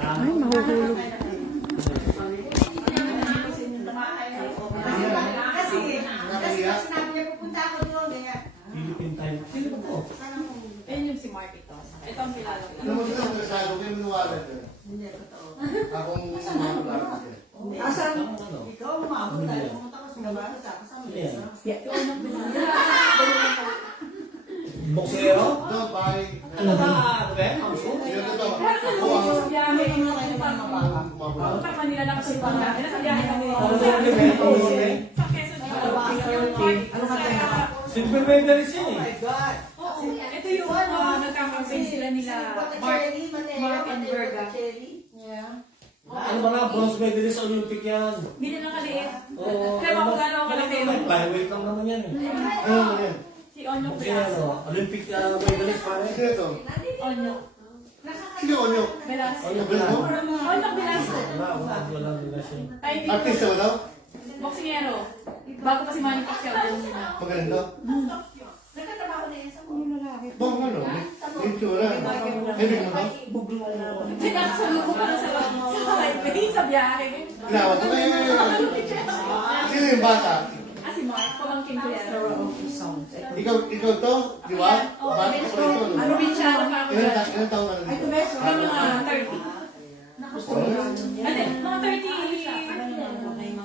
Ay, mahuhulog. Kasi sinabi niya pupunta ako doon. Philippine time. Sino ba po? Ayun yung si Mark ito. Ito ang kilala ko. Ano mo ito ang kasalo? Kaya minuwala ito. Hindi, totoo. Akong mga Asan? Ano? Ikaw, umabot tayo. Pumunta ka sa mga sa kasama. Boksero? Ito, bye. Ano ba? Ano ba? Sino ito? Ako ang biyahe. Ako sa Manila lang kasi pang natin. Nasa biyahe kami. Ano ba yung event? Ano ba yung Sa Quezon City. Ano ka tayo? Silver medalist yun Oh eh. my God! Oo. Ito yung nagkakampay sila nila Mark and Berga. Yeah. Ano ba nga? Bronze medalist sa Olympic yan. Hindi na lang kaliit. Oo. Pero ako gano'n kalaki. Flyweight lang naman yan eh. Ano naman yan? Si Onyok Boksero. Velasco. Olympic medalist pare. Sino ito? Onyok. Sino Onyo? Velasco. Ano ba Ano? yun? Onyok Velasco. Wala relasyon. Ay, hindi. Artista ba daw? Boksingero. Bago pa si Manny Pacquiao. ganun sila. Magaling daw? Nagkatrabaho na yan sa Bang ano? May tsura. Hindi mo daw? Pinakasalubo ko na sa highway, sa biyahe. Ginawa ko na Sino yung bata? Ah, si Mark. Pamangkin ko yan. Ikaw to? Di ba? Bata ko ito. no? Ano binsyano pa ako yan? Ilan taon ka na dito? Mga 30. Ano, mga 30.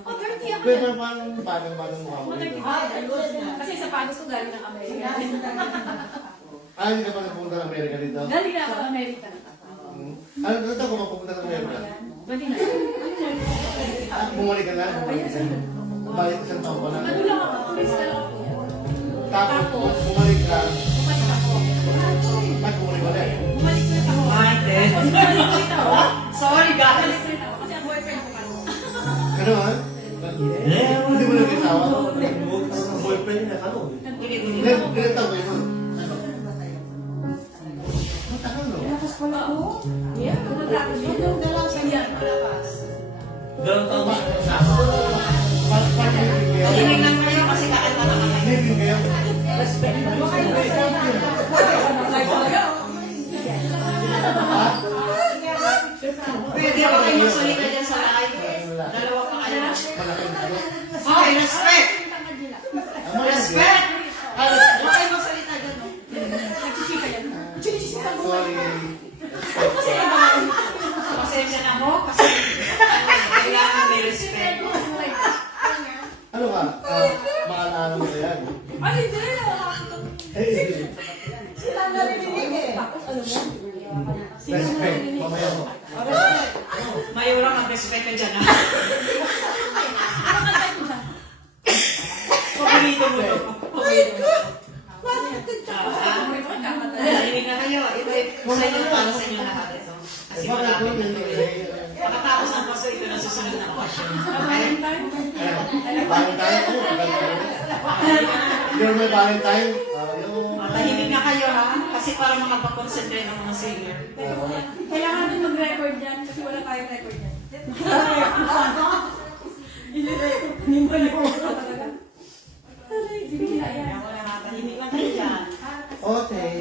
Oh, 30 ako Pwede yan. parang batang mukha mo Mga dito. 35. Kasi sa Pagos ko galing ng Amerika. Ah, hindi ka pa napunta ng Amerika dito? Galing na ako ng Amerika. Ano ito kung mapupunta ng Amerika? Galing na. Ah, bumalik ka na? Balik isang taon pa na. Ano lang ako, turista lang ako. Tapos, bumalik ka. Bumalik ako. At bumalik ulit. Bumalik ulit ako. Tapos bumalik ulit ako. Sorry, guys. Bumalik ulit ako. Kasi ang boyfriend ko pa. Ano ha? Hindi mo lang kasawa? Ang boyfriend niya ano eh. Ilan taon kayo nun? Matagal no? Yeah, nagkakaroon yun. Yung dalaw sa yan, malakas. Dalawang taon ba siya sa Hinig lang kayo kasi kakanta na kami. Hindi kayo? Pwede ba kayo magsalita dyan sa live? Dalawa pa kayo. Malaking kayo. Okay, respect! Respect! Ah, Huwag kayo magsalita dyan. Nagchichika yan. sorry. Pasensya na mo kasi kailangan may respect. Ano ka? Maalala mo ba yan? Ay, hindi. Eh, Sila narinig eh. Tapos ano mo? respect. Mamaya mo. Mayura, mag-respect ka dyan ha. Paborito mo to. Paborito mo. Narinig na kayo. Ito sa inyo para sa inyo lahat ito. Kasi malapit na ito eh. Pagkatapos ng paso, ito na susunod na question. Okay? Valentine ako. You're my Valentine. Tahimik na kayo ha. Kasi para makapag-concentrate ang mga singer. Kailangan natin mag-record yan kasi wala tayong record yan. Hindi mo alam ko talaga. Sige, yan. Tahimik lang kayo dyan. Okay.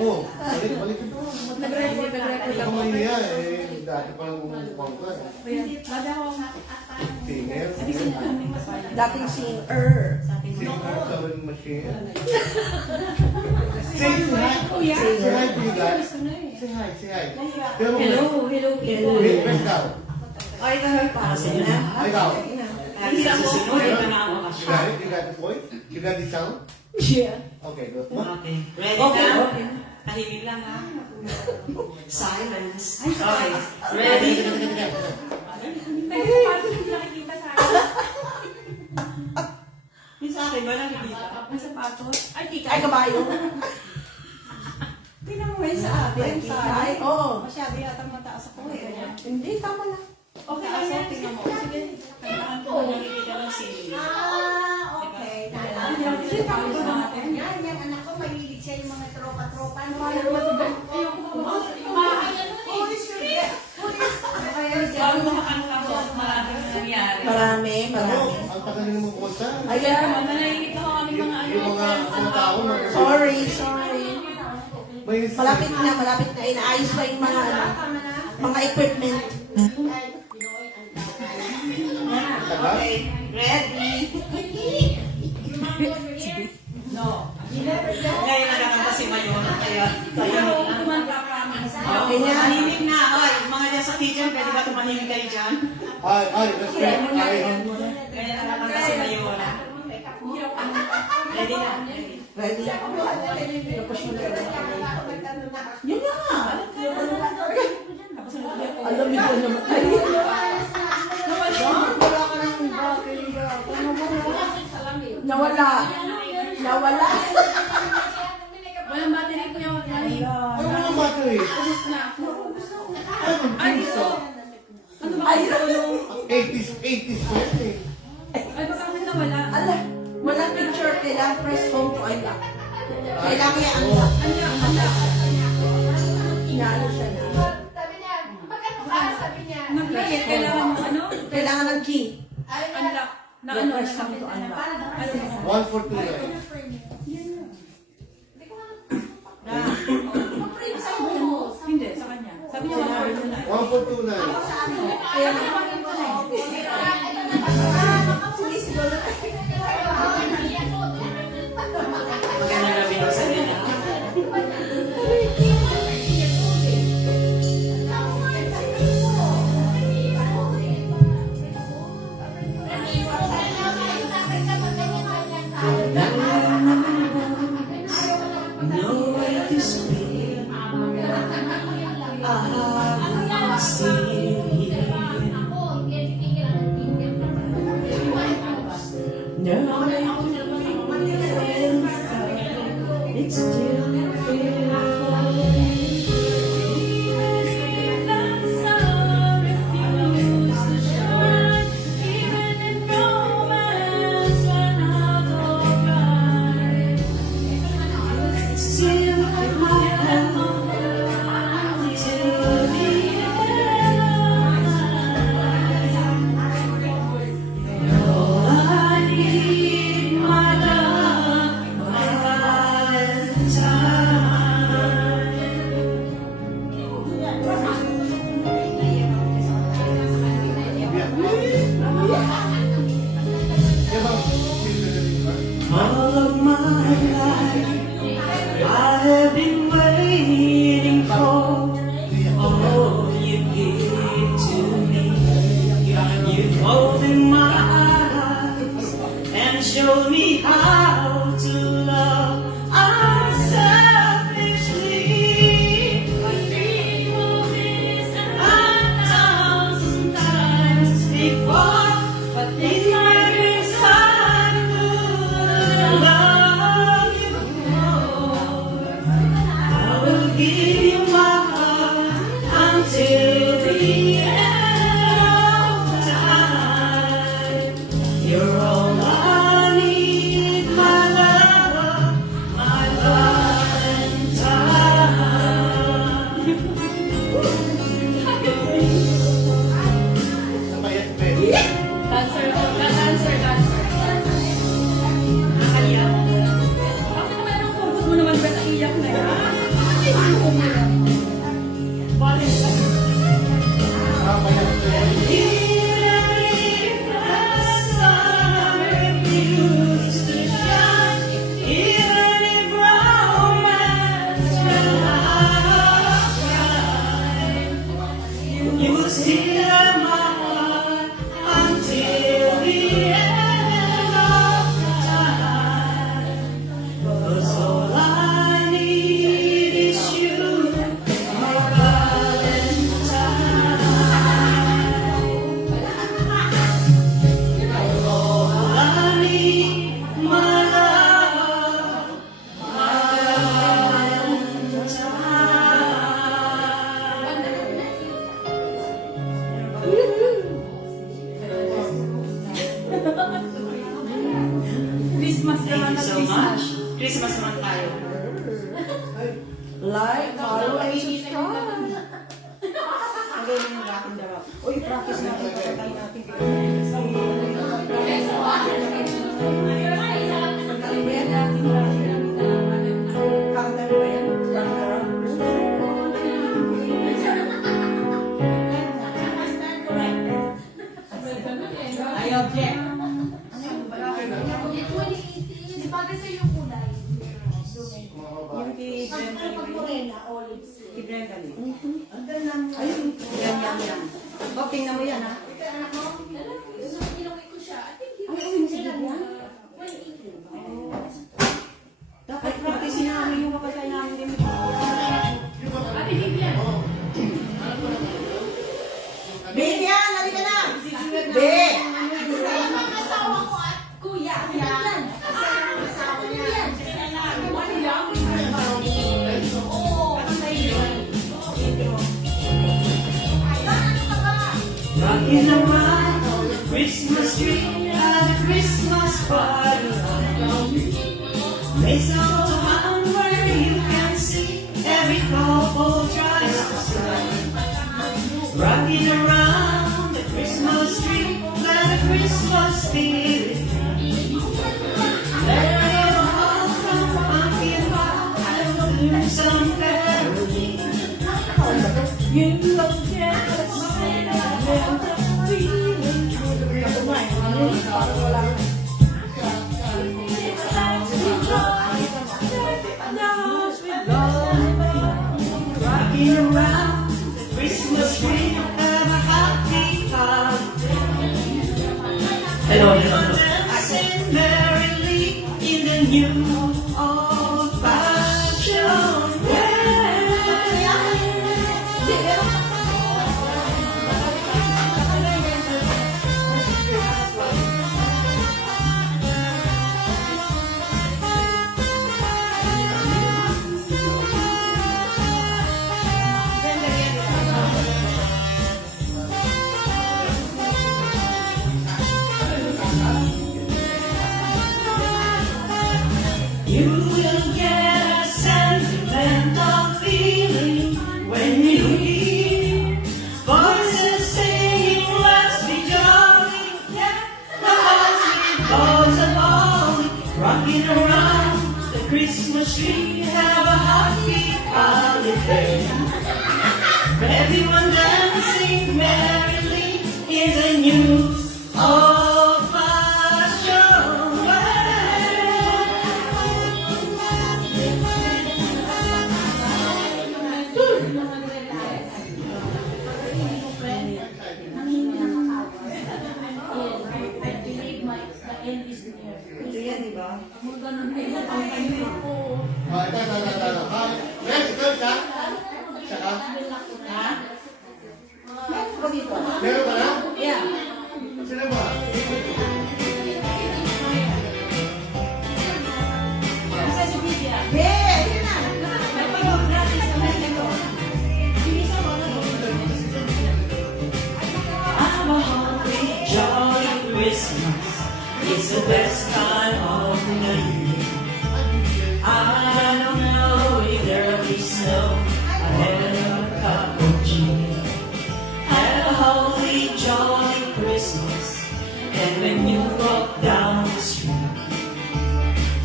Oh, balik ito. Nag-record Hindi lang. ko mahiya eh. Dati pa lang umuupang ko eh. Lagi ako. Singer. Dating singer. Singer sa wind machine. Say hi. Say hi to you guys. Say hi, say hi. Hello. Hello. Wait, press daw. Ay, ito para sa inyo na. Ay, daw. Hindi sa susunod, ito na ang You okasyon. got it? You got the point? You got the sound? Yeah. Okay, good. Okay. Ready Okay, na? okay. Tahimik lang ha. Silence. Okay. Ready? Pero sa paano hindi nakikita sa akin? Yung sa akin ba nakikita? Ang sapatos. Ay, tika. Ay, kabayo. Tingnan mo rin sa atin. Ay, oo. Masyado yata mataas ako eh. Hindi, tama lang. Okay lang yan. Tingnan mo. Sige. Kailangan ko nakikita ng sili. Okay. Hindi kami ko natin. Yan, yan anak ko, mahilig siya yung mga tropa-tropa. Ano Ayaw ko bukas. Bago makakanta ko, maraming nangyari. Marami. Ano? Ang tagal mo kumanta. Ayan. Nanaingit ako kami mga ano. Yung mga tao na... Sorry. Malapit na. Inaayos pa yung mga, mga equipment. Okay, ready? Ngayon nagkakanta si Mayona, kaya Okay na. Tumahimik na. Oy, mga dyan sa kitchen, pwede ba tumahimik kayo dyan? Respect. Kaya nakakanta si Mayona. Ready na. Ready? Yun nga. Alam mo ko namatay. Nawala. Walang battery ko yung Ano mo ng battery? Ay, ito. Ano ba Ay, kayo? 80s pa yan eh. Ay, baka kami nawala. ala. Walang picture. Kailangan press home to unlock. Kailangan niya unlock. Inaano siya na. Nag-create, kailangan mo ano? Kailangan ng key. Unlock. Na Yung ano? press home to unlock. 142 Hindi, sa kanya. Sabi niya, wala ko na. 142 Maganda na binuksan niya na. No way to speak. I see no way it's still all of my life I have been waiting for all you give to me. You opened my eyes and showed me how to love unselfishly. A thousand times before, but this might be time to love you more. I will give you my heart until the end of time. You're all I need, my lover, my Valentine. Dancer. Nakakaliyak. Bakit naman anong kumpot mo naman ba sa iyak na yan? You will still have my heart until the end of time. 'Cause all I need is you, my Valentine. All I need, my love, my Christmas Thank naman you at so Christmas. much. Christmas naman tayo. Like, follow, and subscribe. Magaling yung aking darap. Uy, practice natin. Patay natin. Kanta mo ba yan? Pag morena, olives. Si Brenda Lee. Ang ganda mo. Ayun. Yan. O, tingnan mo yan, ha? Ito, anak mo. Inuwi ko siya. Ay, uwi mo si Vivian? Dapat practice namin yung kapatay namin din. Ate Vivian. Vivian, halika na! Be! Isa lang ang asawa ko at kuya. Yan. Isa lang ang asawa niya. Ano lang? Oo. Ano ka ba? Rocking around the Christmas tree at a Christmas party. Race out to mountain where you can see every couple tries to slide. Rocking around the Christmas tree, let the Christmas spirit let it all from pumpkin pie and do some caroling. You don't get the same amount of feeling. It's time to joy. Now with love. Rocking around the Christmas tree, have a happy holiday. Hello. Dancing merrily in the new old-fashioned way. You will get a sentimental feeling when you hear voices saying, "Let's be jolly." Yeah, the house goes a bowling, rocking around the Christmas tree. Have a happy holiday. Everyone dancing merrily in the new old-fashioned way. I believe the end is near. Ito yan, di ba? Hi. Yes, good ka? Saka? Ha? Meron ba dito? Meron ka na? Yeah. Sino ba? Nasa si Vivian. Be! Ayun na! Napanood natin sa Mexico. Have a happy, jolly Christmas. It's the best time of the year. I don't know if there'll be snow ahead of a cup of cheer. Have a holy, jolly Christmas. And when you walk down the street,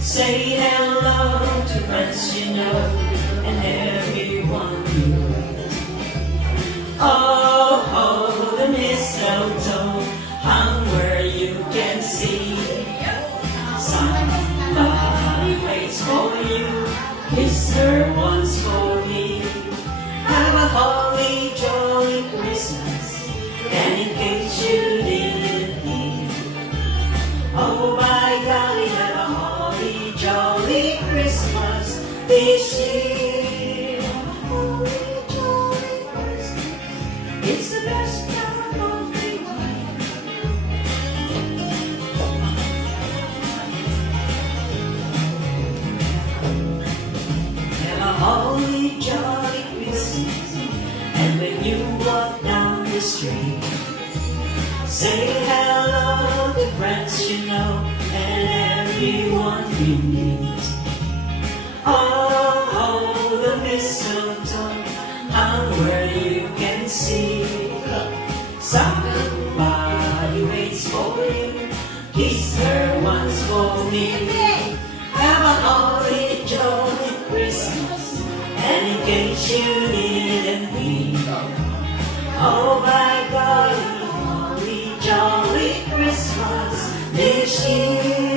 say hello to friends you know and everyone you meet. Oh, oh, the mistletoe hung where you can see. Somebody waits for you, kiss her once for me. Have a holly jolly Christmas, and in case you didn't hear, oh by golly, have a holly jolly Christmas this year. Holly jolly Christmas, it's the best time of the year. Have a holly jolly Christmas, and when you walk down the street, say hello to friends you know and everyone you meet. Oh, oh, the mistletoe hung where you can see. Somebody waits for you, kiss her once for me. Have a holly jolly Christmas, and in case you didn't hear, oh my golly, holly jolly Christmas this year.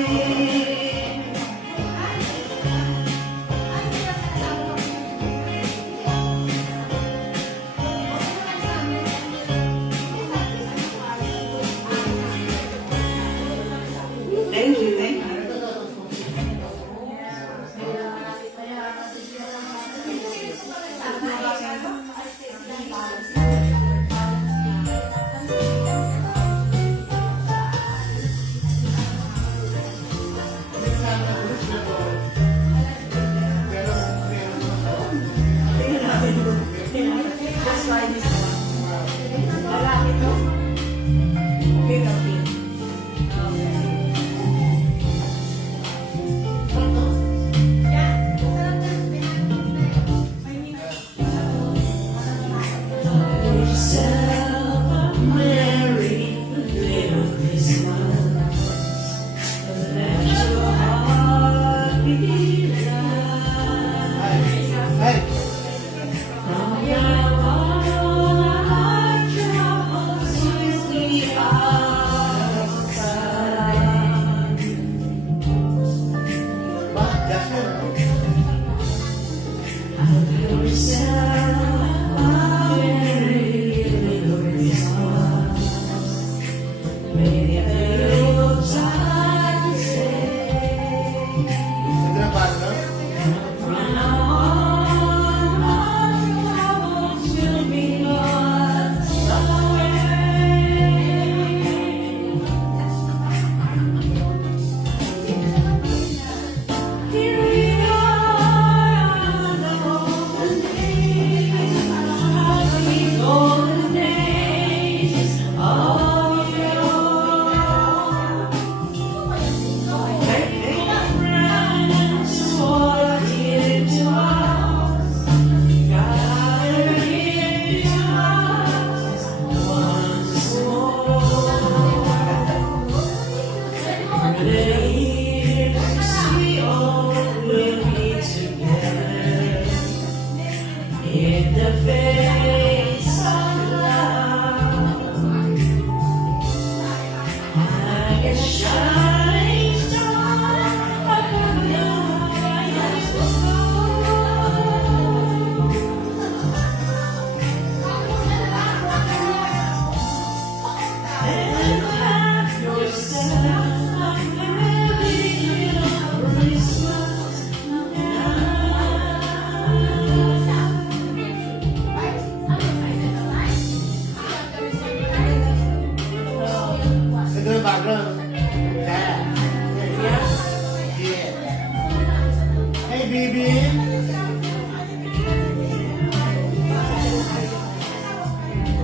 Bibi.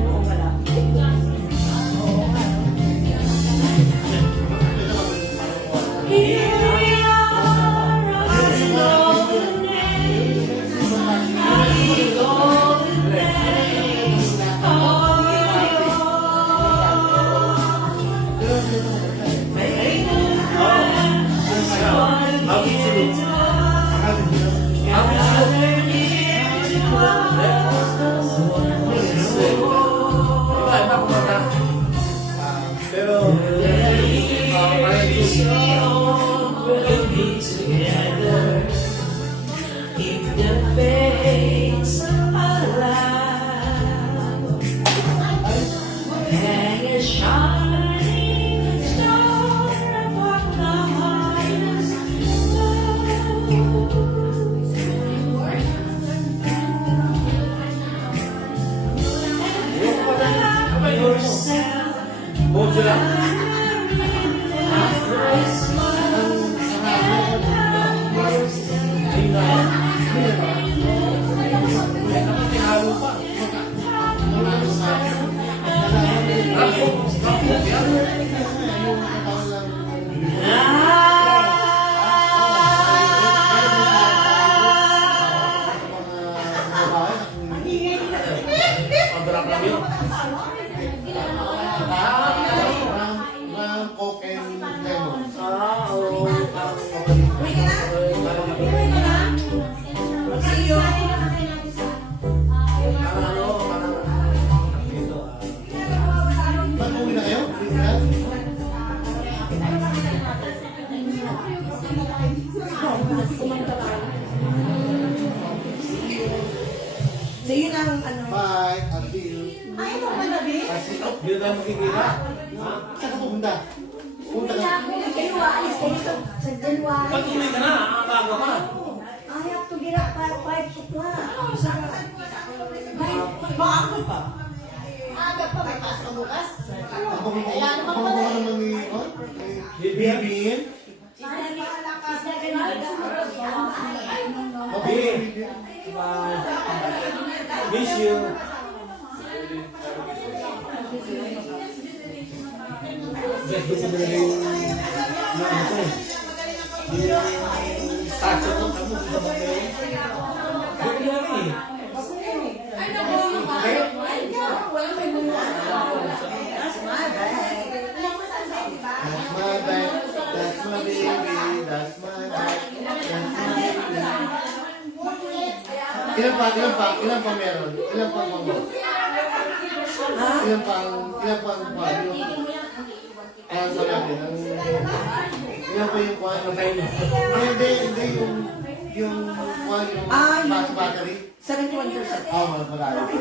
Oo, wala. Pero, We'll be together if the fates allow. Hang a shining star upon the highest mountain. bojo lang. Ayun na. Ay, tinalo pa. Pag-drop lang yun. Coke and lemon. Oo. See you. Ba't uwi na kayo? Uwi na? See you ng ano. Bye. I'll see you. Ay, mo ba nabi? Kasi, oh, Hindi tayo makikita. saan ka pupunta? Punta ka. Kayo aalis kayo sa January. Ba't uwi ka na? Ang aga pa. I have to get up at 5 o'clock. Maako pa. Aga pa, may pasok bukas. Ako Kaya naman naman pala eh. ni Bibi. She's not gonna be Okay. Bye. Miss you. Guys, gusto mo nila yung ano eh. Yung statue ko, tamo, gusto mo kayo. Buti na rin eh. That's my bag. That's my baby. That's my bag. That's my baby. Ilan pa meron? Ilan pa mo? Ilan pa ang sa natin? Ilan pa yung kwan? Hindi yung kwan, yung battery. 71%. Oo, mga pagkali.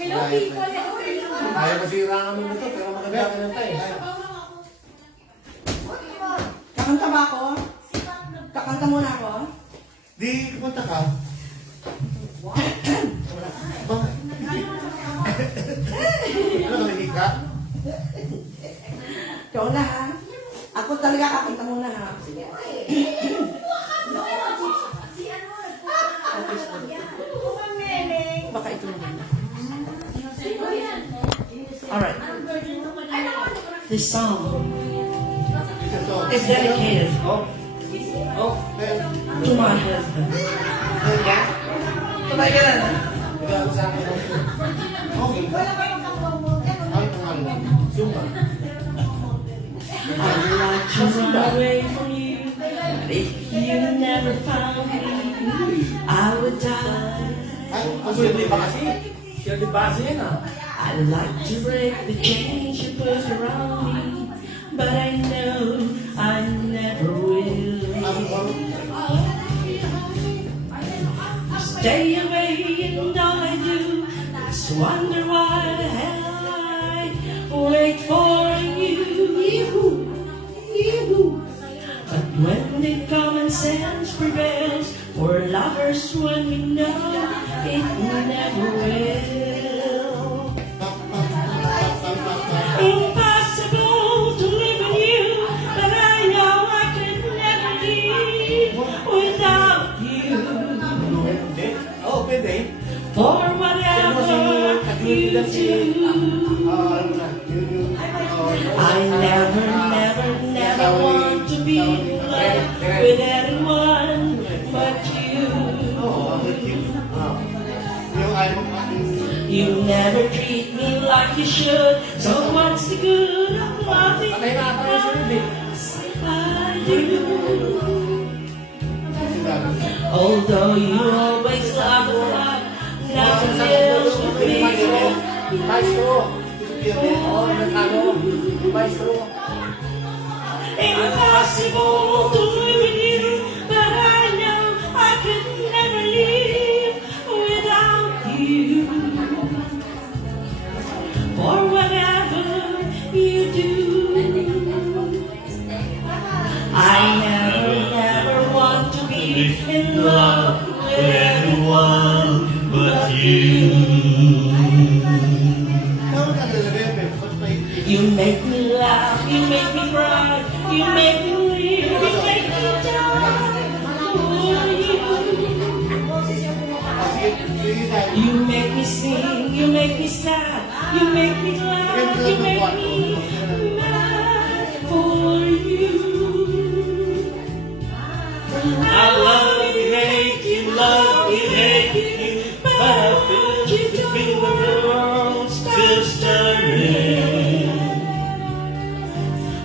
Hello, people. Ayaw masira naman ito, pero maganda ka ng tayo. Kakanta ba ako? Kakanta muna ako? Di, kumanta ka. Bakit? Ano ka nahika? Ikaw na ha. Ako talaga kakanta muna ha. Sige. Baka ito naman. Alright. This song Ito. is dedicated Oh, to my husband. Tumay ka na. regalo sa akin. Okay. Ano pangalan mo? Zumba. I'd like to run away from you, but if you never found me, I would die. Ay, Ang hindi ba kasi? Siya di base yan ah. I'd like to break the chains you put around me, but I know I never will. Stay away and all I do is wonder why the hell I wait for you. But when the common sense prevails for lovers when we know it never will. Impossible to live with you, but I know I can never live without You never treat me like you should. So what's the good of loving Patay na ata yung sunod eh. I do? Although you always love a lot, nothing else would be wrong. Maestro. Oo, nagkano. Maestro. Impossible to live with you, but I know I could never live without you. For whatever you do, I never want to be in love with anyone but you. You make me laugh, you make me cry, you make me live, you make me die for you. You make me sing, you make me sad, you make me glad, you make me mad for you. I love you, hate you, love you, hate you, but I feel you to be the world still stirring.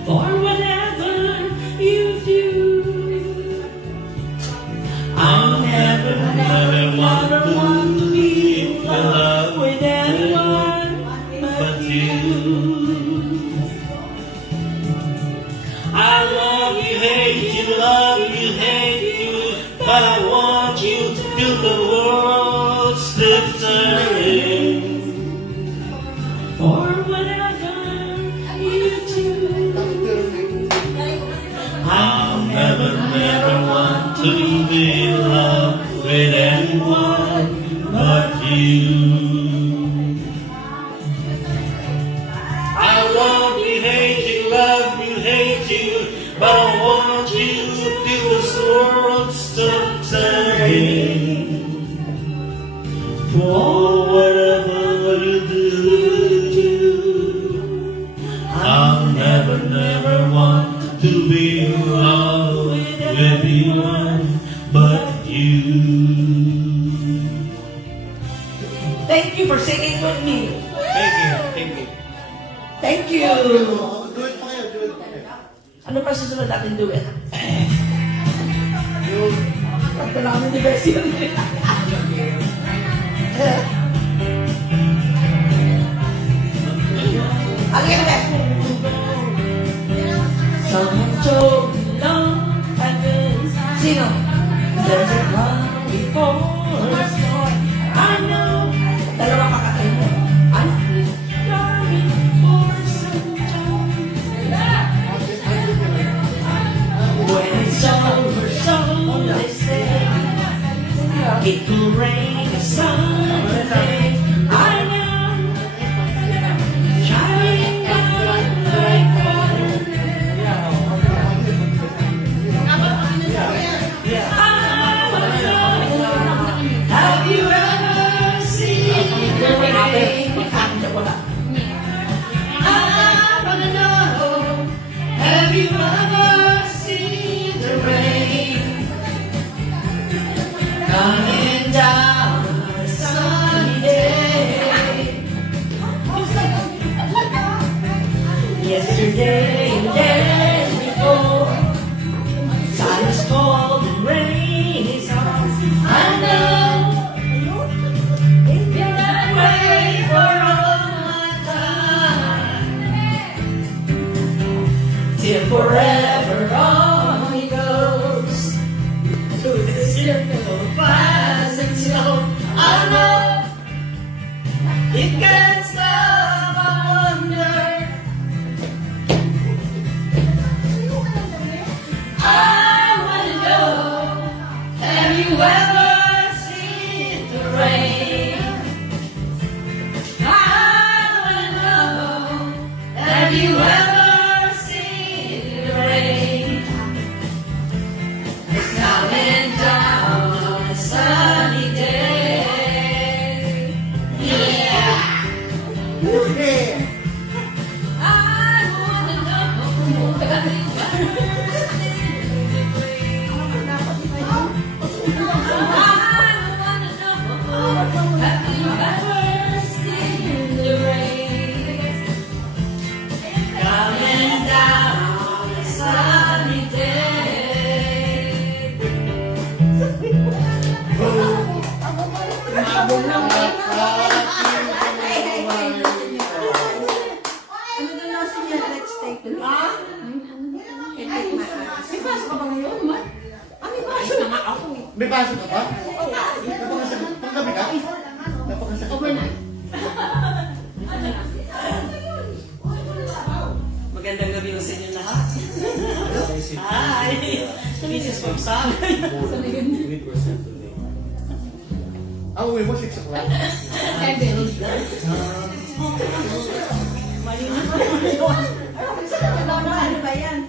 For whatever you do, I'll never want to be in love with anyone but you. I love you, hate you, but I want you to feel the world still turning. For whatever you do, I'll never want to be in love with anyone but you. I love you, hate you, but I want you to feel this world stop turning. For whatever you do, I'll never want to be in love with anyone but you. Thank you for singing with me. Thank you. Thank you. Thank you. Do it pa kayo, do it pa kayo. Ano pa susunod natin duet? Yung, Kanta na kami ni Bessie yun. Ano yan, Bessie? Someone told me long ago. Sino? There's a one before us. I know. Dalawa pa kakain mo. I'm longing for some time. When it's over, so they say it will rain someday. I know, shining down like water. I wanna know, have you ever seen the rain? I wanna know, have you ever seen the rain coming down on a sunny day? Yesterday and days before, sun is cold and rain is hot. I know it's been that way for all my time, till forever on he goes through the circle of fires and snow. I know it can't stop. I wonder. I wanna know, have you ever seen the rain? I wanna know, have you ever seen the rain? It's coming down on a sunny day. Yeah. I wanna know. Ano na lang siya? Let's take a look. May pasok ka ba ngayon, ma? May pasok na nga ako eh. May pasok ka ba? Napakasakit. Panggabi ka? Napakasakit ba? Magandang gabi sa inyo lahat. Hi! This is from Sam. Ang uwi mo, 6 o'clock. Ano ba yan?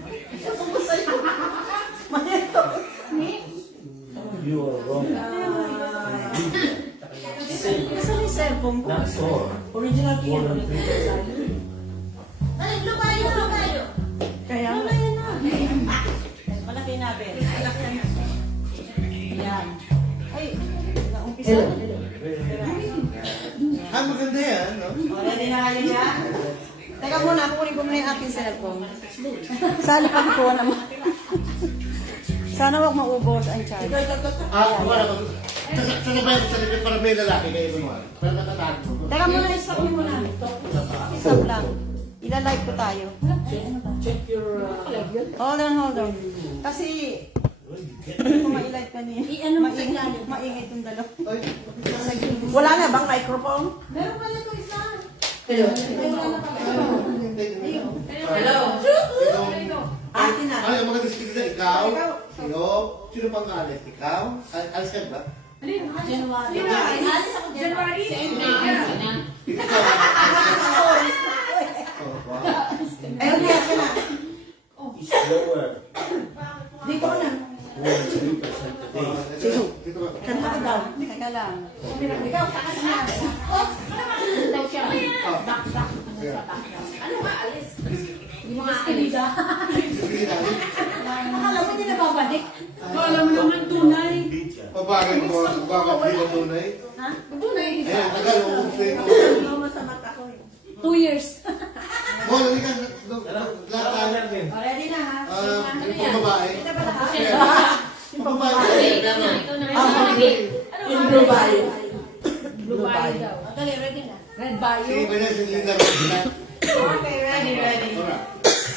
You are wrong. Nasaan yung cellphone ko? Not four. Original key More yan. than three. Ay, lumayo. Kaya nga. Malaki natin. Yan. Ay, naumpisa na. Maganda yan, no? Ready na kayo dyan? Teka muna, kukunin ko muna yung aking cellphone. Sana pagkuha naman. Sana wag maubos ang charge. Wala ko. Sasabayan ko sa likod para may lalaki kayo gumawa. Para natatag mo. Teka muna, stop mo muna. Stop lang. Ilalive ko tayo. Check your... Hold on. Kasi, hindi ko ma-live kanina. Maingay itong dalawa. Ay, Wala na bang microphone? Meron pala ito isa. Hello. Hello. Akin na. Ay, ang mga diskita, ikaw, sino pang alis? Ikaw? Alis ka ba? January. January? Ikaw. Oh, wow. Ayun, kaya ka na. It's lower. Dito ka na. 1.3% today. Dito ba? Kanta ka daw. Teka lang. Ikaw, takas na. Daw siya. Ano nga, alis? Yung mga alis. Sige natin. Akala mo hindi na babalik? Alam mo naman tunay. Pabagal mo, bakit di na tunay? Ha? Doon ay isa. Ayun, tagal, uumpin mo. Mama sa mata ko eh. 2 years. Mo, hindi ka, lahat tayo. Ready na ha? Yung babae. Kita ba lahat? Yung babae. Yung blue bio. Blue Bayou daw. Dali, ready na. Red Bayou. Sige, pwede si Linda Rodina. Okay, ready. Alright.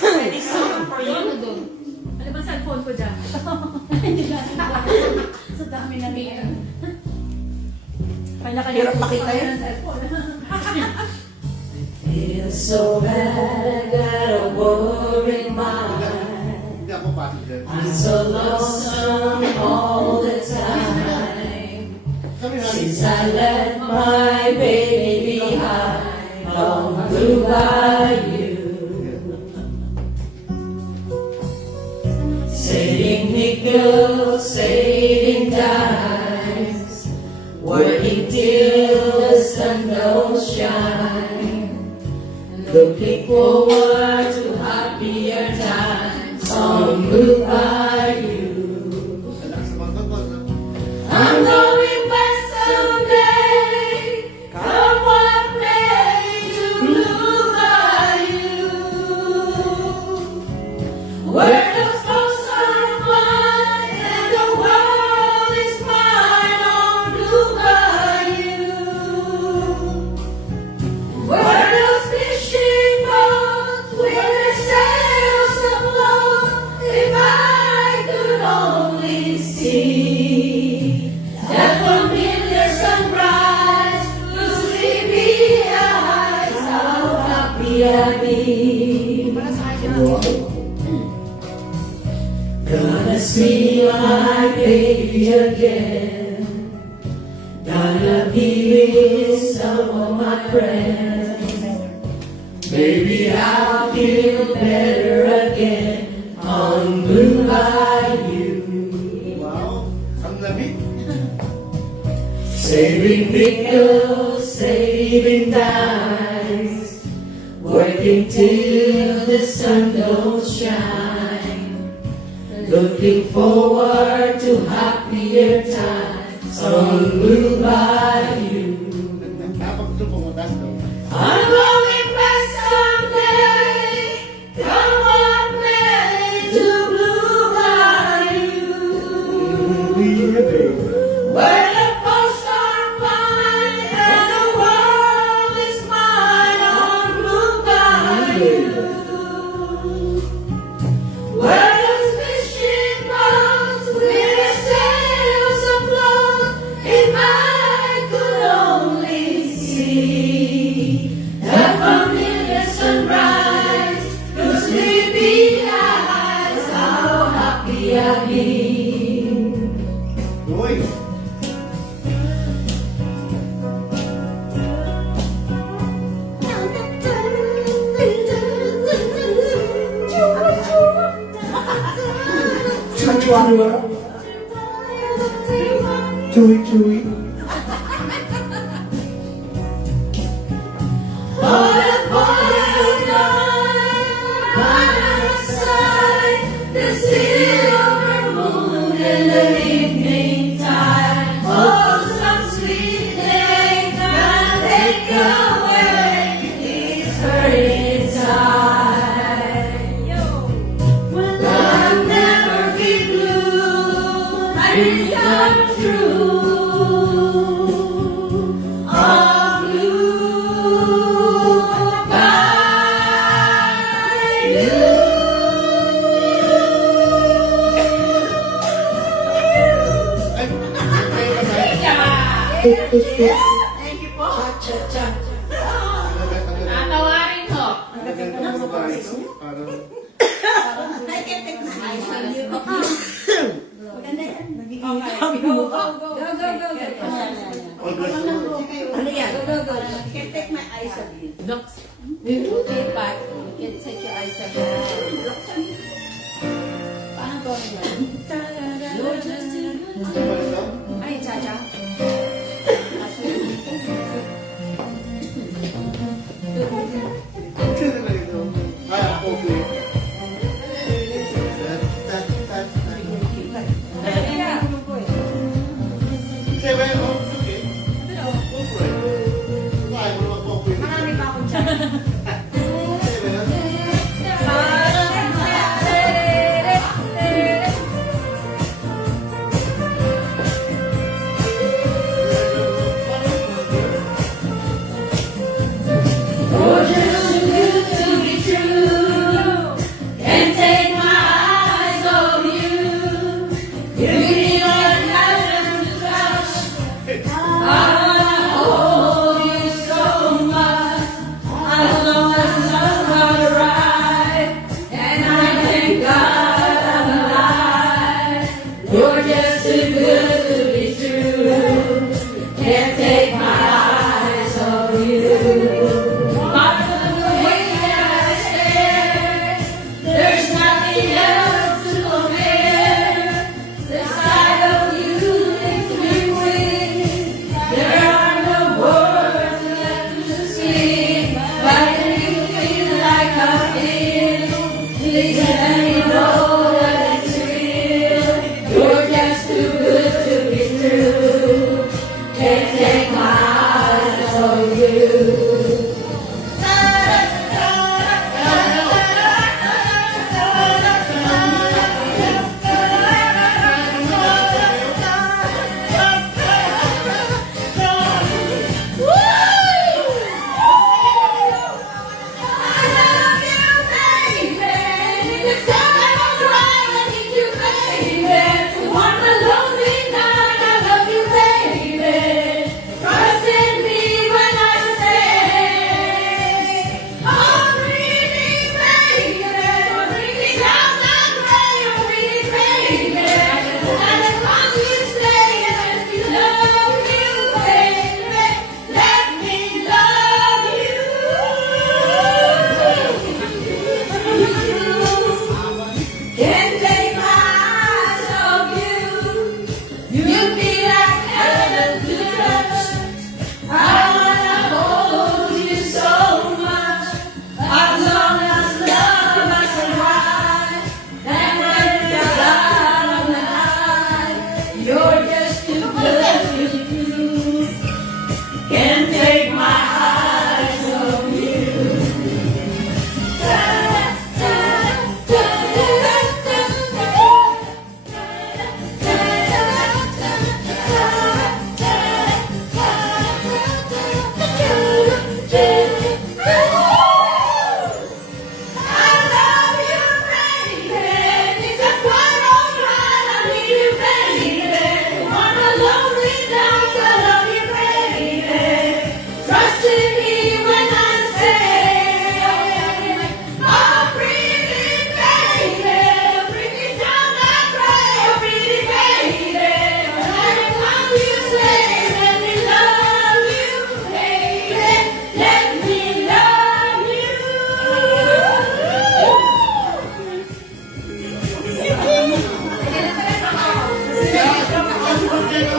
Ready song for you? Ano doon? Ano bang cellphone ko dyan? Sa dami na niya. Hirap makita yun. Feels so bad, I got a worried mind. Hindi ako pasok dyan. I'm so lonesome all the time. Kami Since I left my baby behind on Blue Bayou. Saving nickels, saving dimes, working till the sun don't shine. Looking forward to happier times on Blue Bayou. I'm going back someday. Come what may to Blue Bayou, where the folks are fun and the world is mine on Blue Bayou, where those fishing boats with their sails afloat. If I could only see that familiar sunrise, those sleepy eyes, how happy I'd be. Gonna see my baby again. Gonna be with some of my friends. Maybe I'll feel better again on Blue Bayou. Wow, ang lamig. Saving nickels, saving dimes, working till the sun don't shine. Looking forward to happier times on Blue Bayou. Habang gusto pumutas daw. I'm going back someday. Come what may to Blue Bayou, where the folks are fine Uy! Chuan ba? Chewy, chewy. Thank you po. Tatawarin ko. Ang ganda ng mga boses niyo. I can take my eyes on you. Maganda yan. Nagiging kami mo. Go. Ano yan? Go. I can take my eyes on you. Looks. Rotate back. You can take your eyes off. Paano gawin yun? You're just too good. Ay, Chacha. Marami pa akong dyan.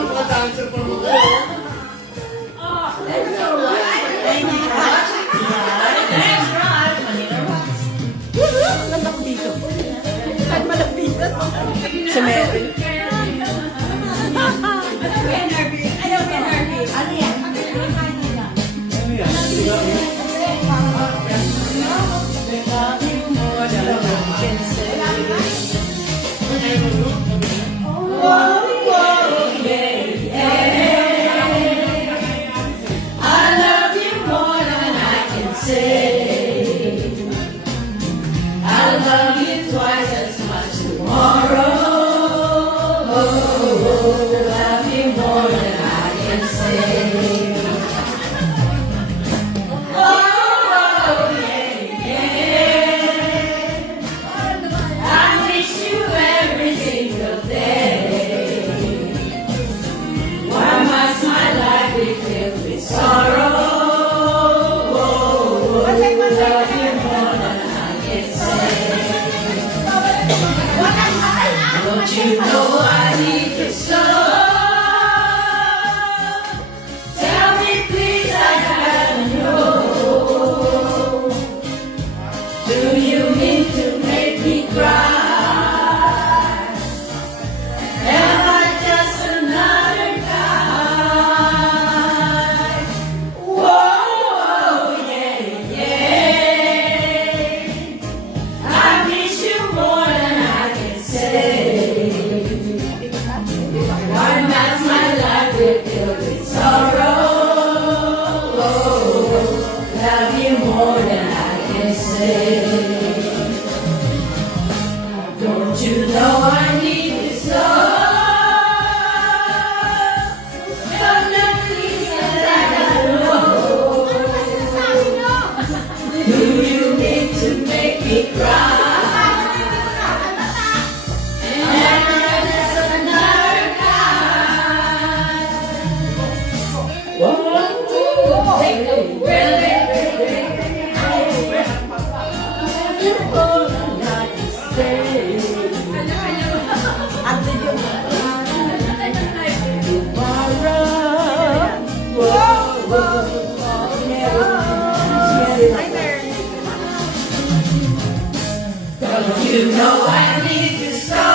mga dancer pa mo kayo. That's right, Manila Rocks. Ganda ko dito. Kahit malapitan. Si Mary. Ano yan? I love you more than I can say. I love you twice as much tomorrow. Love you more than I can say. Oh, yeah, yeah. I miss you every single day. Why must my life be filled with sorrow? Love you more than I can say. Don't you know I need you so? Tell me please, I gotta know. Do you mean to make me cry? Am I just another guy? Whoa, yeah, yeah. I miss you more than I can say. Why does my life be filled with sorrow? Love you more than I can say. Don't you know I need you so? Don't let me say I gotta know. Do you need to make me cry? Am I just another guy? Don't you know I need you so?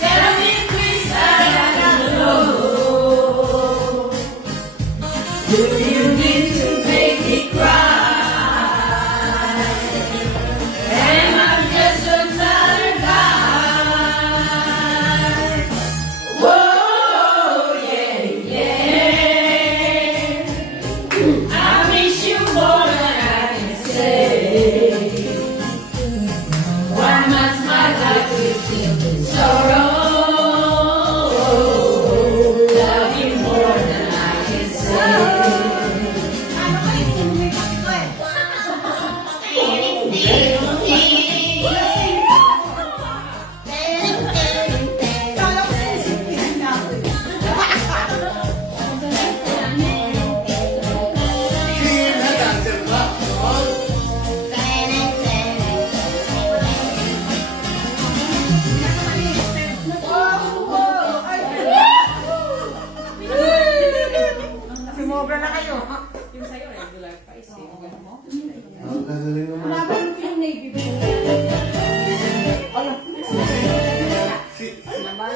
Tell me please, I gotta know. Do you need to make me cry? Am I just another guy? Whoa, yeah, yeah. I miss you more than I can say. Why must my life be filled with sorrow? Love you more than I can say. Ano kayo? Tinumay kami ko eh. Kala ko sinisipin na ako eh. Sige na, dancer ka. Oh. Sumobra na kayo. Yung sa'yo, regular price eh. Ang gagaling naman.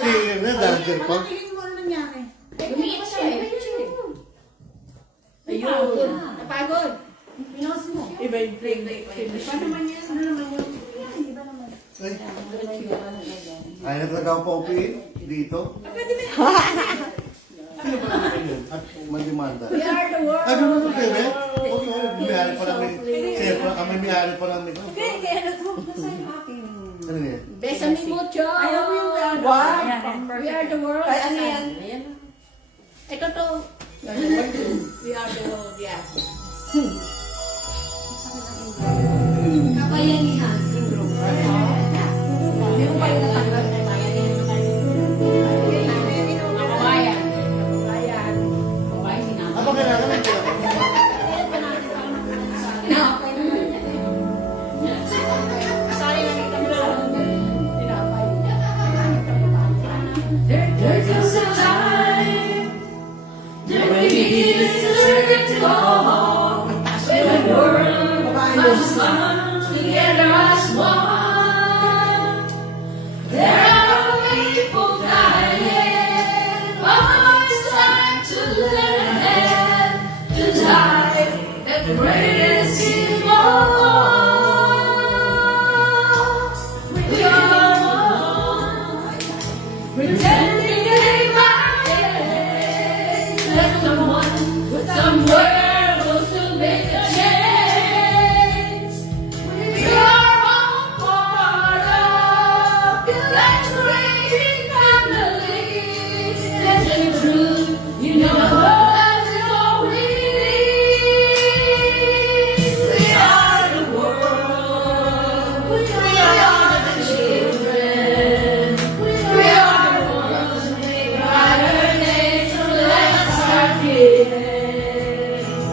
Sige na, dancer pa. Tingin mo ano nangyari? Lumiit siya eh. Ayun. Napagod. Pinos mo. Iba yung play na iba. Paano naman yan? Ano naman yun? Iba naman. Ay, nagtagaw pa upiin dito. Pwede ba? Sino ba naman yun? At mandimanda. We are the world. Ay, ano ba kayo, eh? O, sorry, may-ari pa namin. Siyempre, kami may-ari pa namin. Okay, kaya ano to? Basta yung akin. Ano yan? Besame mucho. Ayaw mo yung Wow. We are the world. Ay, ano yan? Ito to. We are the world, yeah. Kabayanihan syndrome. Hindi mo pa yung natanggap na bayanihan. Kabayan. Kabayan. Kabayan sinabi. Ano kailangan ng kailangan? Sorry, nakita mo lang. Tinapay. There comes a time that we need to turn to all. When the world must come together as one. There are people dying. Oh, it's time to let a hand to die. That the greatest is more. We are one. Pretending day by day that someone with somewhere will soon make a change. We are all part of that great family. And in truth, you know love is all we need. We are the world. We are the children. We are the ones who make brighter days. So let's start giving.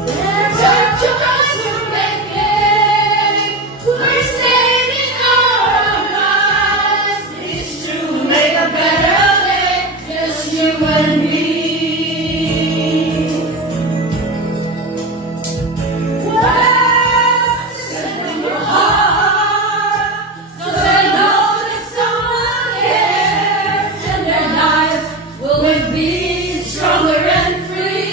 There's a choice we're making. We're saving our lives. It's true, make a better day. Just you and me. Send your heart, so they know that someone cares, and their lives will be stronger and free.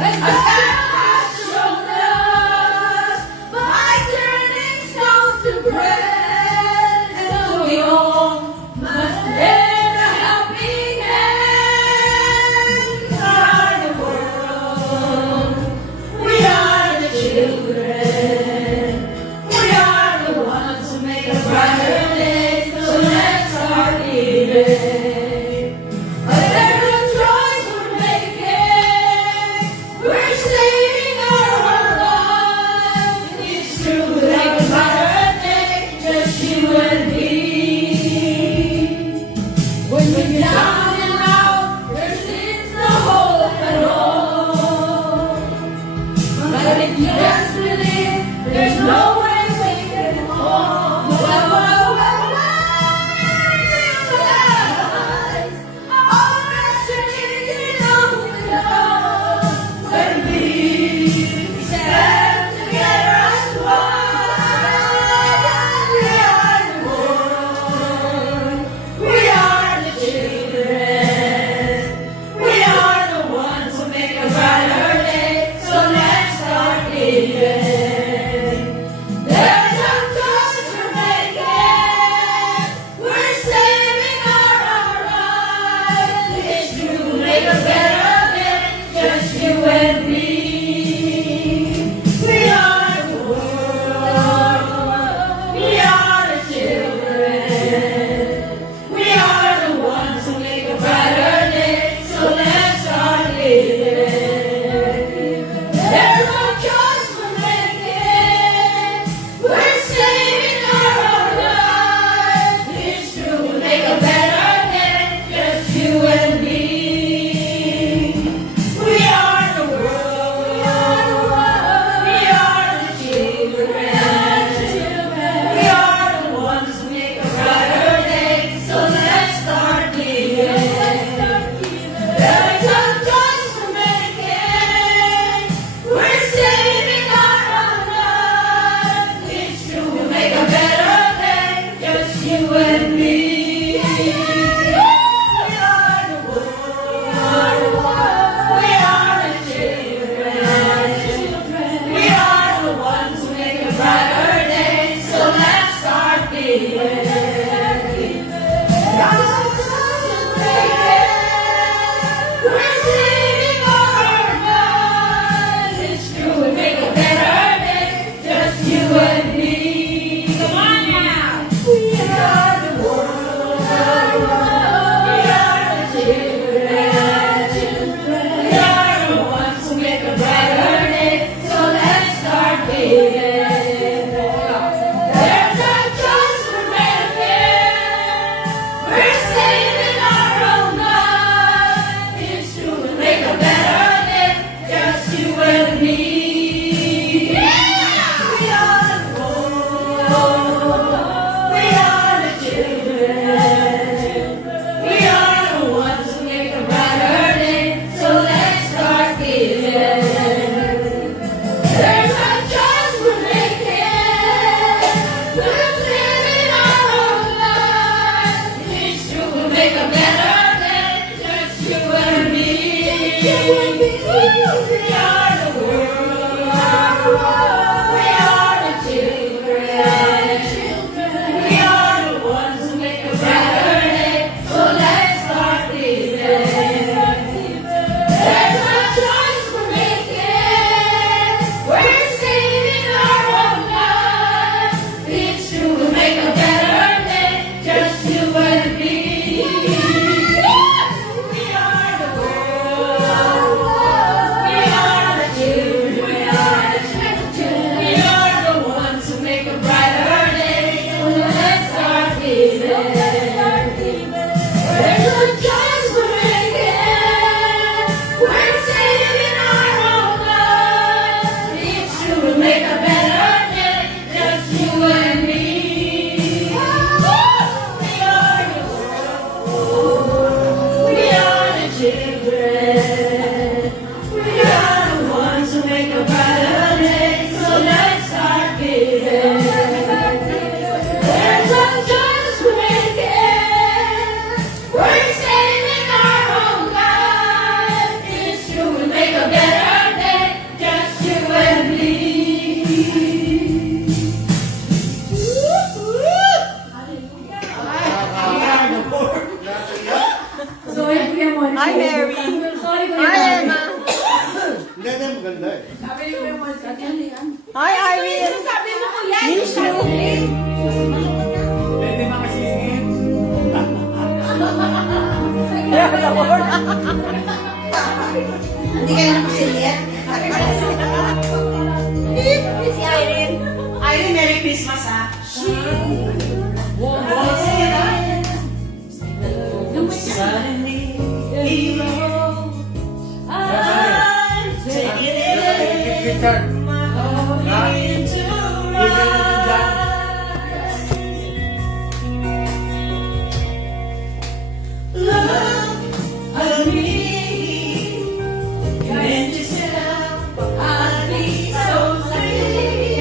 And God has shown us by turning stones to bread, and so we all must lend a helping hand. We are the world. We are the children. We are the ones who make a brighter day. So let's start giving. But there's a choice we're making. We're saving our lives. It's true, like a brighter day. Just you and me. When you're down and out, there seems no hope at all. But if you just believe, there's no way we can fall. Well, well, well, well, well. a better day, just you and me. We are the world. We are the children. We are the ones who make a better day. So let's start this day. There's no choice we're making. We're saving our own lives. It's true, we'll make a better day. Just you and me. We are the world. We are the children. We are the ones who make a brighter day. So let's start this day. There's no choice we're making. We're saving our own lives. It's true, we'll make a better day. Just you and me. We are the world. We are the children. We are the ones who make a brighter day. So let's start giving. There's no choice we're making. We're saving our own lives. It's true, we'll make a better day. Just you and me. Sorry, Kuya Mon. Hi, Mary. Sorry, Kuya Hi, Mon. Emma. Hindi, hindi, maganda eh. Sabi ni Kuya Mon, Hi, Irene. Sabi mo kuya, Miss you. Pwede makasingin. Hindi kayo nakasilit? Si Irene. Irene, Merry Christmas ha. Suddenly, hero, I'm taking it Richard. into love of me. Can't you tell I'd be so free?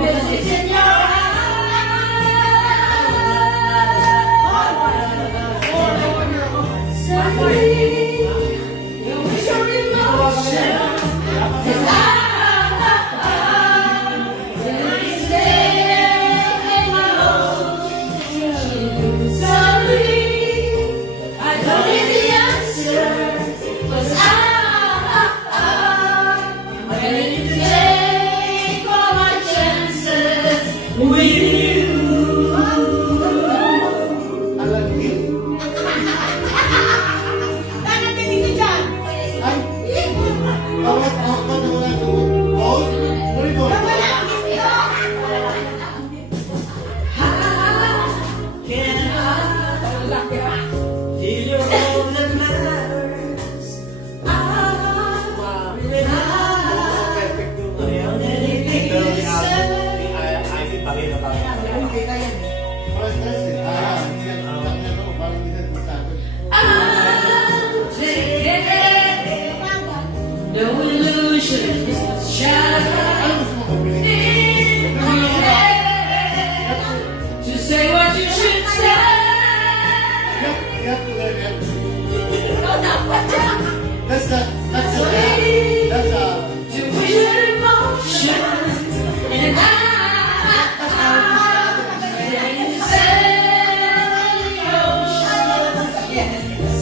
Message in your eyes. Suddenly, you wish your emotion. And I stay in my own. Sorry, I don't need the answer. 'Cause I'm ready to take all my chances with you. Alam niyo, Bakit ka dito dyan? ay, awat ako na wala doon. Oh, muli mo. Wala. Can I feel your all that matters? Perfect yung ano yan. Anything Pero you ni say. Ivy, bagay na bagay. Parang stress eh. Hindi yan, ano, parang hindi yan masabi. I'm taking it. No illusions, shadow. Ano gusto mo pabili? To say what you should say. You have to learn everything. That's a, that's a, To wish your emotions. And I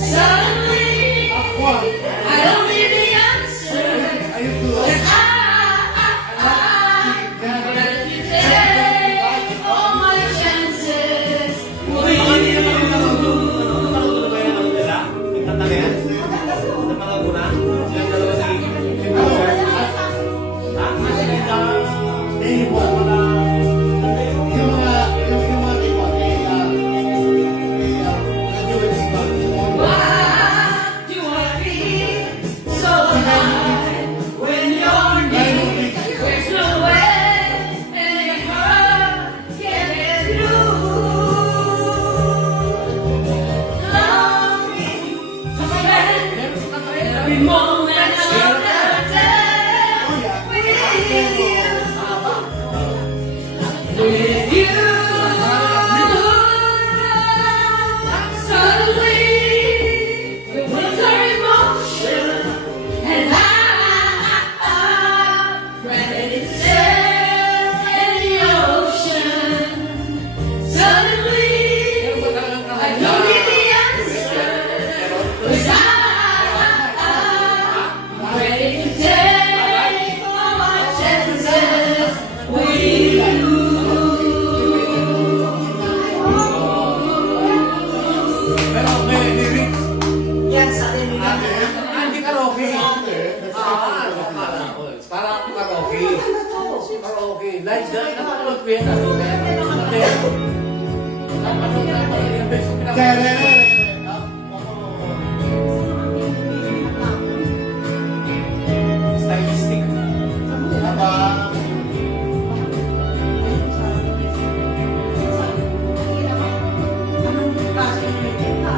suddenly, one. I don't need the answer. Ayun to. I'm ready to take all my chances with you. Nagtataka yan? Nagtataka yan? Nagtataka ko na? Yung dalawa give me the answer. 'Cause I'm ready to take all my chances with you. Pero may lyrics. Yan sa atin nila. Hindi karaoke. That's Parang karaoke. Karaoke. Like that. Napapanood ko yan. Napapanood ko yan. Best ko pinapanood. Stylistic. Anong klase ng meeting ka?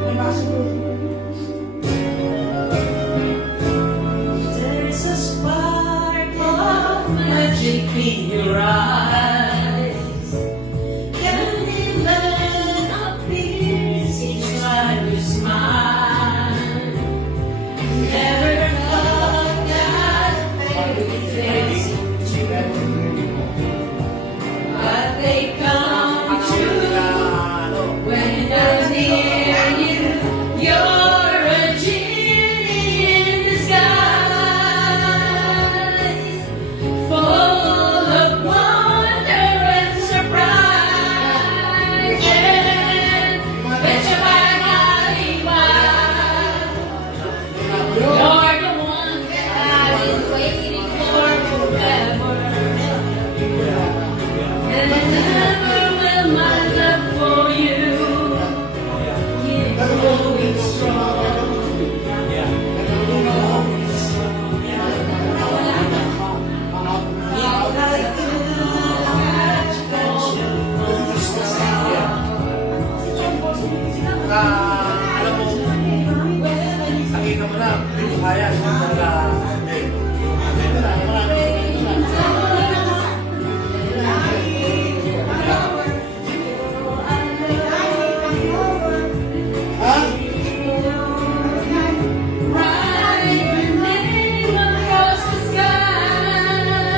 May basketball. There's a spark of magic in your eyes. Candyland appears each time you smile. Never thought that fate would face you, but they come true. When I'm near you, you're a genie in disguise, full of wonder and surprise. And betcha by golly, you're the one that I've been waiting for forever. And never will my love for you keep growing strong. Alam mo, nakita mo na, hindi mo kaya. Write your name across the skies.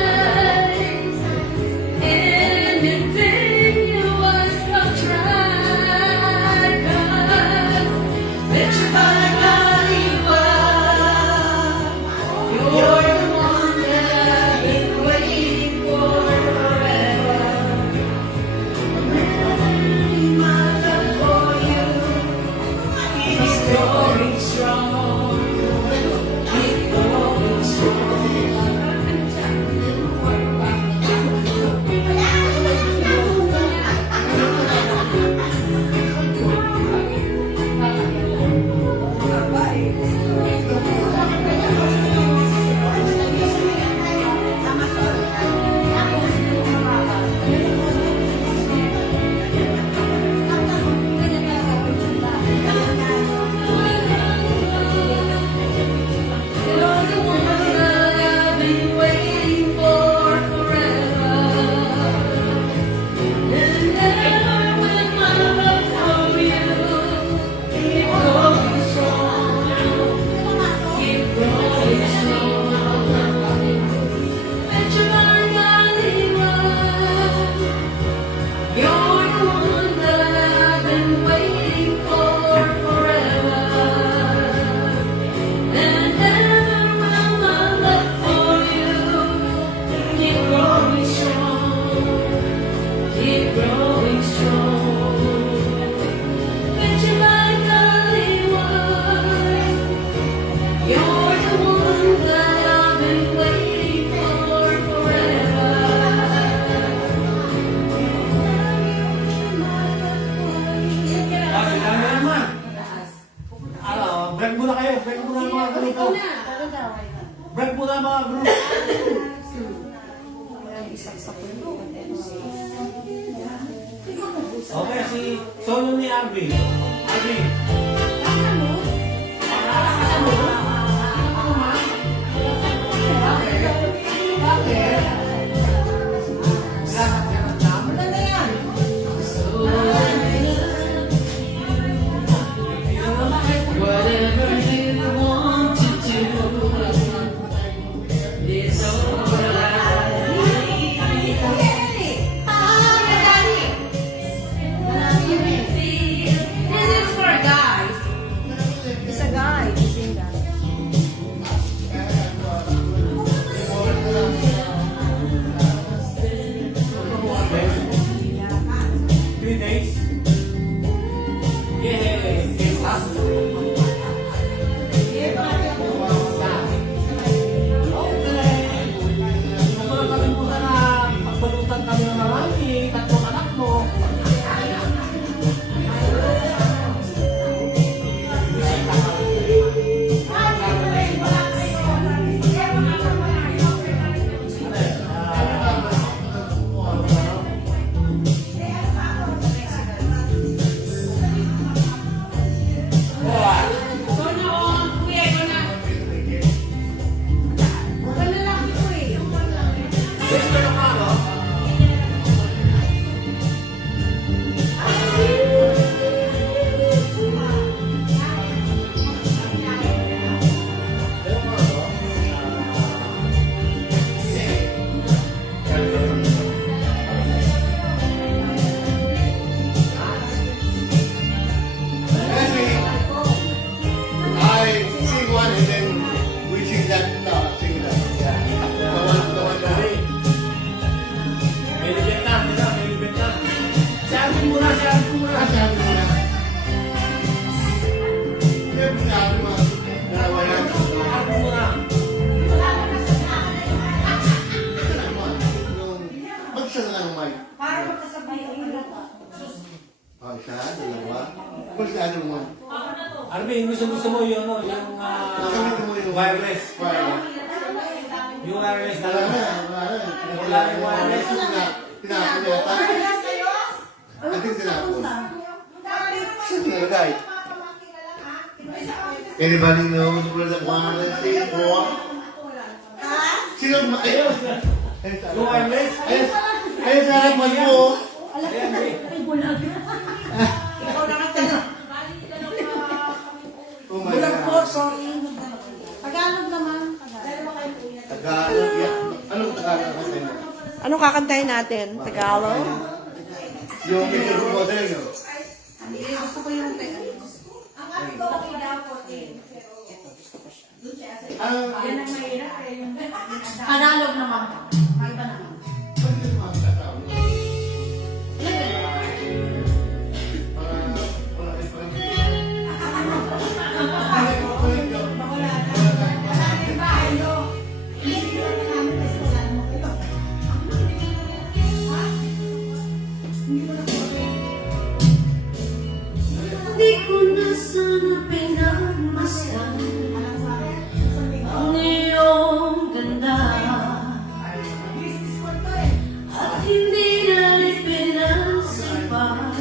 Anything you ask, I'll try. 'Cause betcha by golly, you're the one that I've been waiting for forever. My love for you keeps growing strong. Keep growing strong. You're the one that I've been waiting for forever. And never will my love for you keep growing strong. Keep growing strong. Betcha by golly, you're the one that I've been waiting for forever. And never will my love for you keep growing strong. Keep growing strong. Betcha by golly, you're the one that I've been waiting for forever. Kasi dami naman. Break muna kayo. Break muna mga grupo. Break muna mga grupo. Okay, si solo ni Arby. Arby. Whatever you want to do, it's alright. Ay, tatlong anak mo. Kasi, I sing one and then we sing that, sing that. Yeah. The one that. May libet na, may libet na. Si Alvin muna, si Alvin muna. Sabi mo na. Siyempre, sabi mo, dalawa yan. Alvin muna. Mag-isa na ng mic. Para magkasabay ang ulo. Oh, isa, dalawa. Masyado mo. Alvin, gusto mo yung ano, yung Gamitin mo yung wireless. wireless. Yung wireless na Wala lang. na, wala na. Wala na yung wireless. Tinapon yata. I think tinapon. Saan nilagay? Anybody knows where the wireless is? Sino? Ayun! Yung wireless. Ayun sa harapan mo. Ayan, eh. Ikaw naman tanong. Oh my Bulag po, God. sorry. Tagalog naman. Tagalog. Yeah. Anong Tagalog kasi mo? Anong kakantahin natin? Tagalog? Yung medyo modern, no? Gusto ko yung Tagalog naman. May iba naman. Di ko na sana pinagmasdan ang iyong ganda at hindi na ipinasipan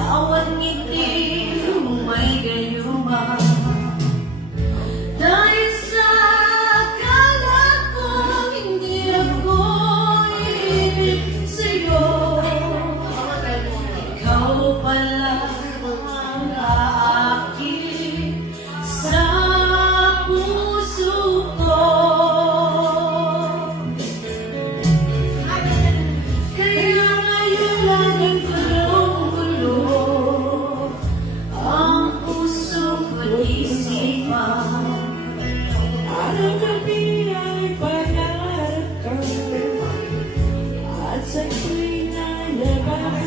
bawat ngiti mong may gayuma dahil sa akala ko hindi ako ibig sa'yo. Ikaw pala ang akin sa puso ko. Kaya ngayon laging gulong-gulo ang puso ko't isipan. Araw-gabi ay pangarap ka at sa tuwing na labas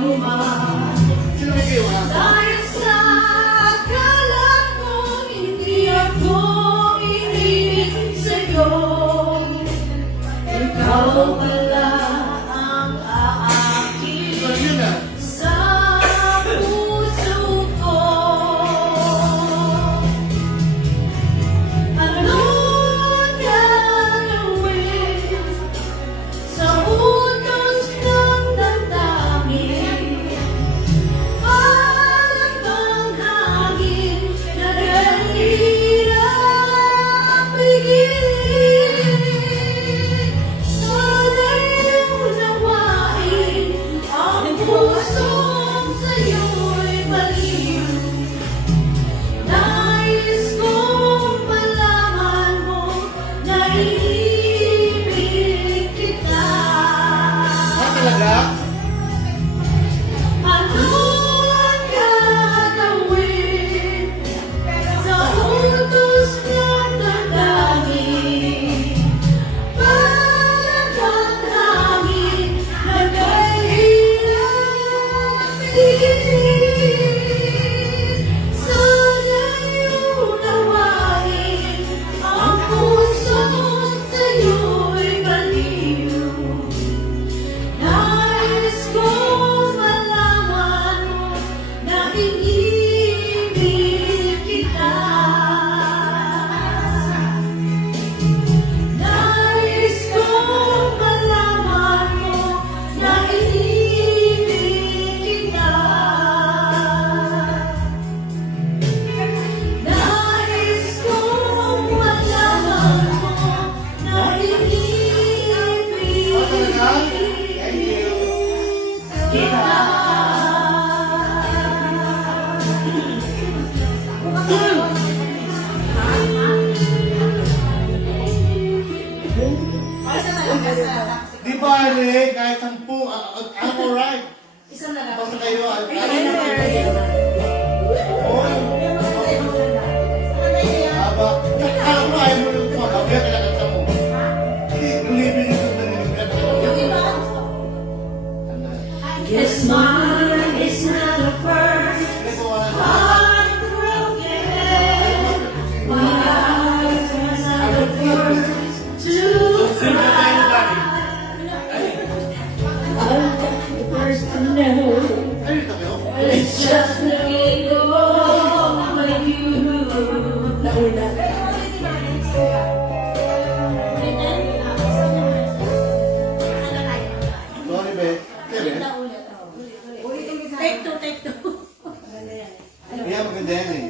man. Sino may kayo ha? Dahil sa akala ko, hindi ako inilig sa'yo. Ikaw pala ang aakin Sino yun ah? sa puso ko. Ano gagawin sa utos ng damdamin? Parang bang hangin na hirap pigilin. Sana'y unawain ang pusong sa'yo'y baliw. Nais kong malaman mo na ibig kita. Talaga? Ano ang gagawin sa utos ng damdamin? Parang kang hangin na kahirap pigilin. Sana'y unawain ang pusong sa'yo'y baliw. Nais kong malaman mo na iniibig kita. Nais kong malaman mo na iniibig kita. Nais kong malaman mo na iniibig Thank you. kita. Di ba, Re? Kahit 10, I'm alright. Basta kayo, Aba, alam mo, ayaw mo yung kumagabi, kinakanta mo. Believe in it, Yes, mine is not the first heartbroken. My eyes are not the first to cry. I'm not the first to know. It's just the way it goes when you. Sorry, babe. Kaya, Take two. yeah, maganda yan eh.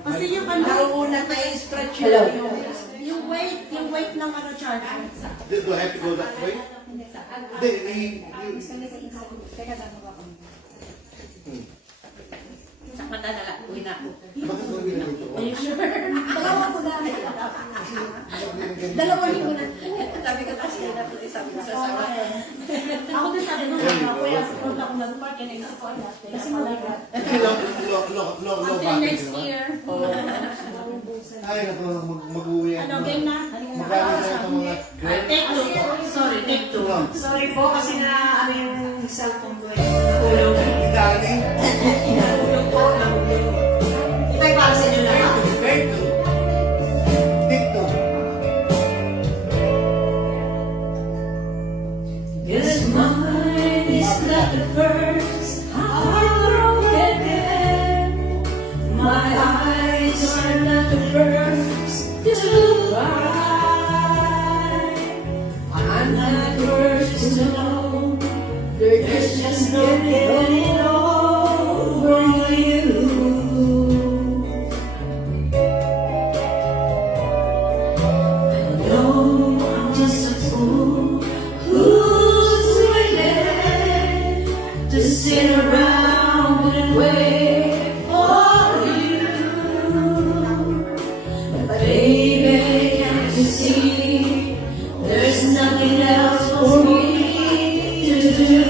Kasi yung ano, nauuna na i-stretch yung weight ng ano charger. Do I have to go that way? Hindi, Sa patadala, uwi na ako. bakit mo ginagawa ko? Are you sure? Dalawa ko na. Dalawa ko na. Sabi ko kasi na po, sabi ko sa asawa. Ako din sabi ko, kuya, punta ako nag-park, and naisip ko, kasi malaga. Low Until battery next naman. year. Ay, naku, mag-uwi ako. Ano, game na? Magkano sa ito mga grade? Take two. Sorry, take two. Sorry po kasi na ano yung cellphone ko eh. Tulog. Idani. Nahulog po, nahulog. Ito ay para sa inyo na. Grade 2. Take 2. Yes, mine is not the first heartbroken. My eyes are not the first to cry. I'm not the first to know. There's just no getting over you. I know I'm just a fool who's waiting to sit around and wait for you. But baby, can't you see there's nothing else for me to do?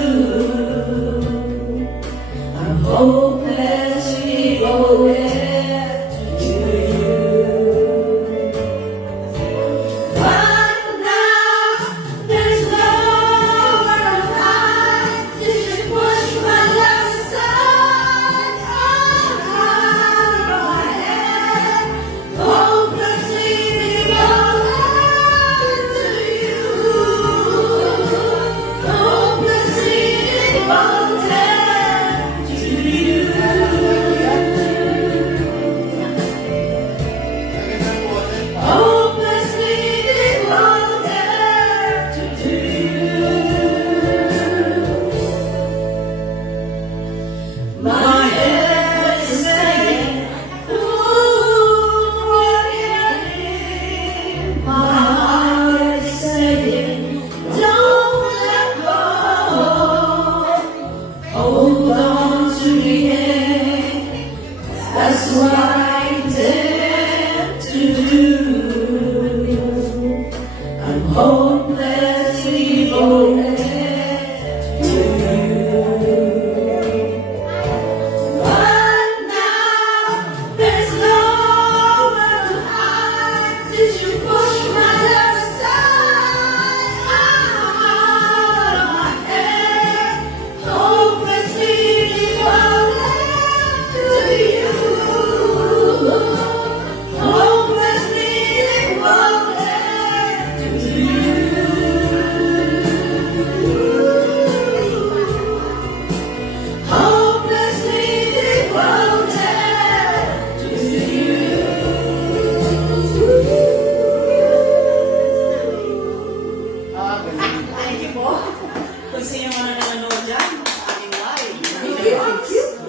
dyan sa ating live.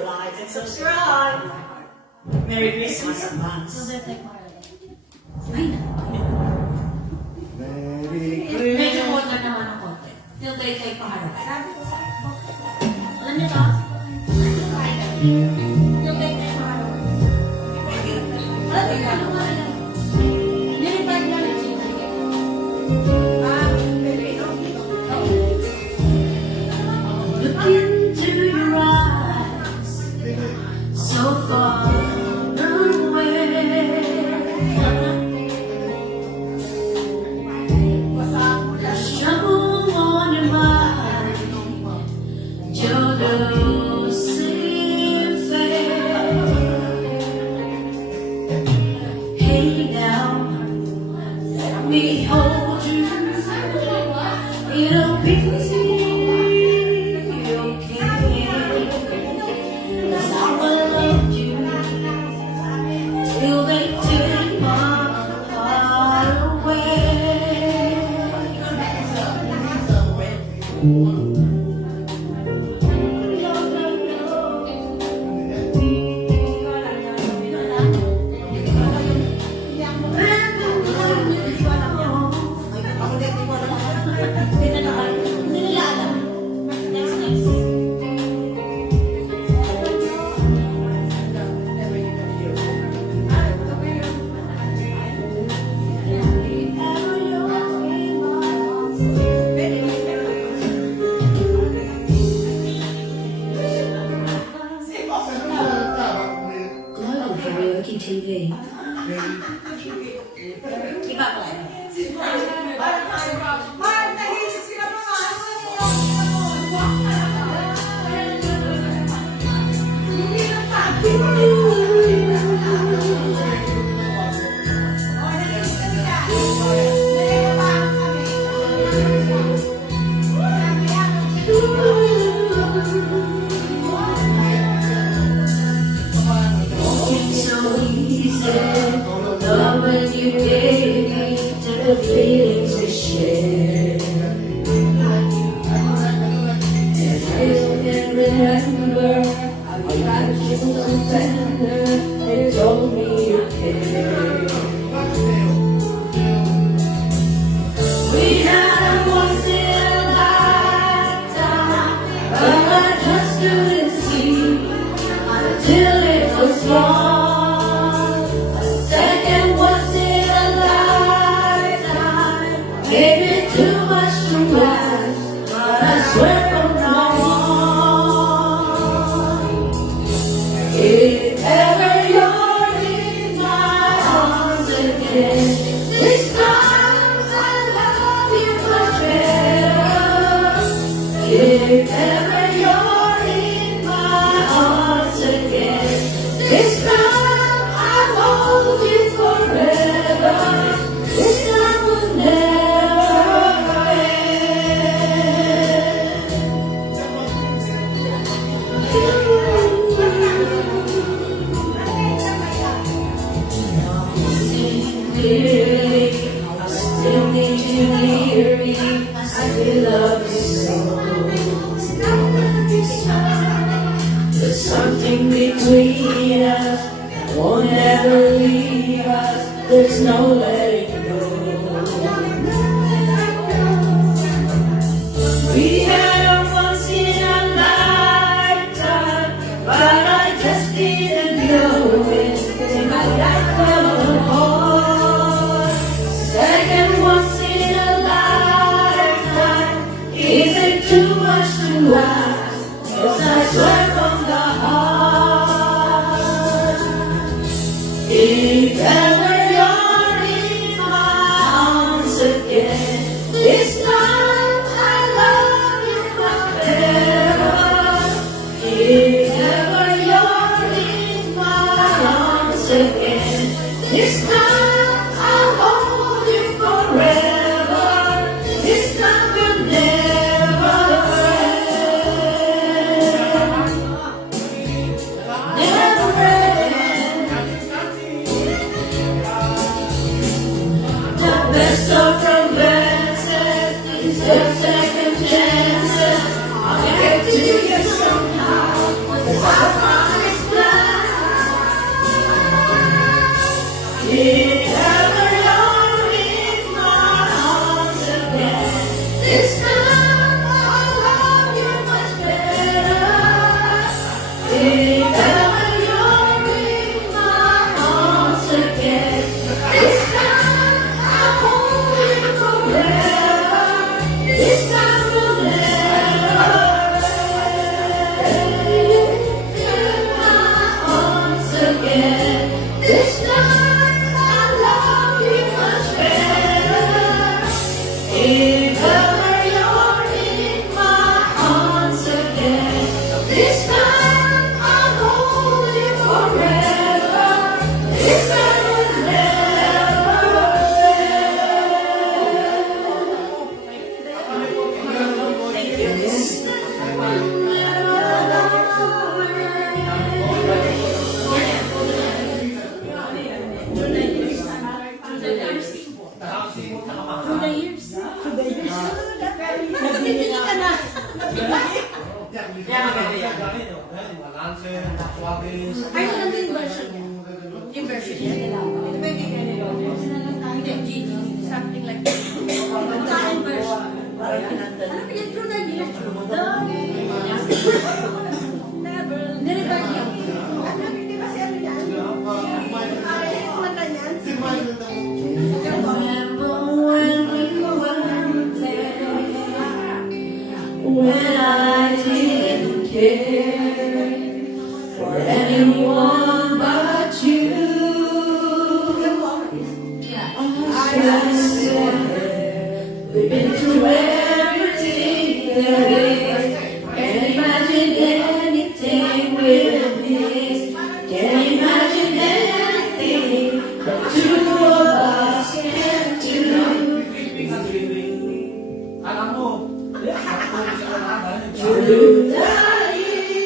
Like and subscribe. Merry Christmas advance. Medyo water naman ang konti. Tiltay kay paharap. Alam niyo to? Tiltay kay paharap. Alam niyo ano nga alam? Nilipad na ng chicken. Look into your eyes, so far away. There's trouble on your mind, you're losing faith. Hey now, let me hold you. It'll be okay. 'Cause I will love you till they take my heart away. Hindi nila alam. Next, next. Karaoke TV. Iba ko eh. It's so easy, love when you gave me to the feelings we share. And I can remember how you got you so tender and told me you care. We had a once in a lifetime, but I just couldn't see until it was gone. A second once in a lifetime, maybe too much to last, but I swear from now on, if ever you're in my arms again, this time I love you much better. If ever you're in my arms again, this time I'll hold you forever. This time will never end. I still need you near me. I still love you so. There's something between us, won't ever leave us. There's no letting go. We had a once in a lifetime, but I just didn't know it till my life fell apart. Second once in a lifetime, is it too much to ask? 'Cause I swear from the heart, if ever you're in my arms again, this time I love you much better. If ever you're in my arms again, this time I'll hold you forever. This time will never end. Never end. Nabili ka na. Kaya maganda yan. Ay, maganda yung version niya. Yung version niya. Hindi, Gigi. Something like that. Ang kain version. Parang kinanta na. Yung true na yun. Nire-revive niya. Hindi ba siya yan? Ay, kumanta niyan. Si Milo daw. When I didn't care for anyone but you, I just said we've been through everything there is. Can't imagine anything with this. Can't imagine anything the two of us can do. Alam mo, True, darling.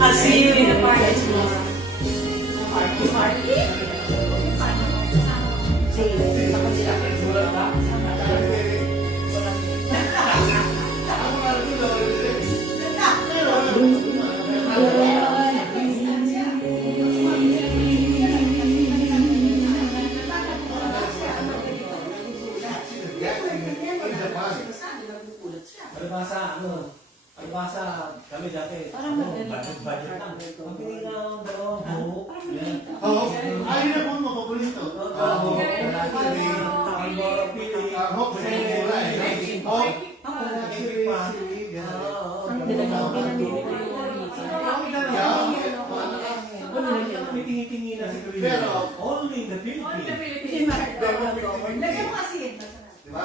Asili. Palibasa, kami dati. Budget lang. Ang pinilang dalawang buhok. Yan. Oo. Ayun na po mo, paborito. Oo. Hope sa mura eh. Hope. May tingi-tingi na si Kuya. Pero, Only in the Philippines. Lagyan mo kasi. diba?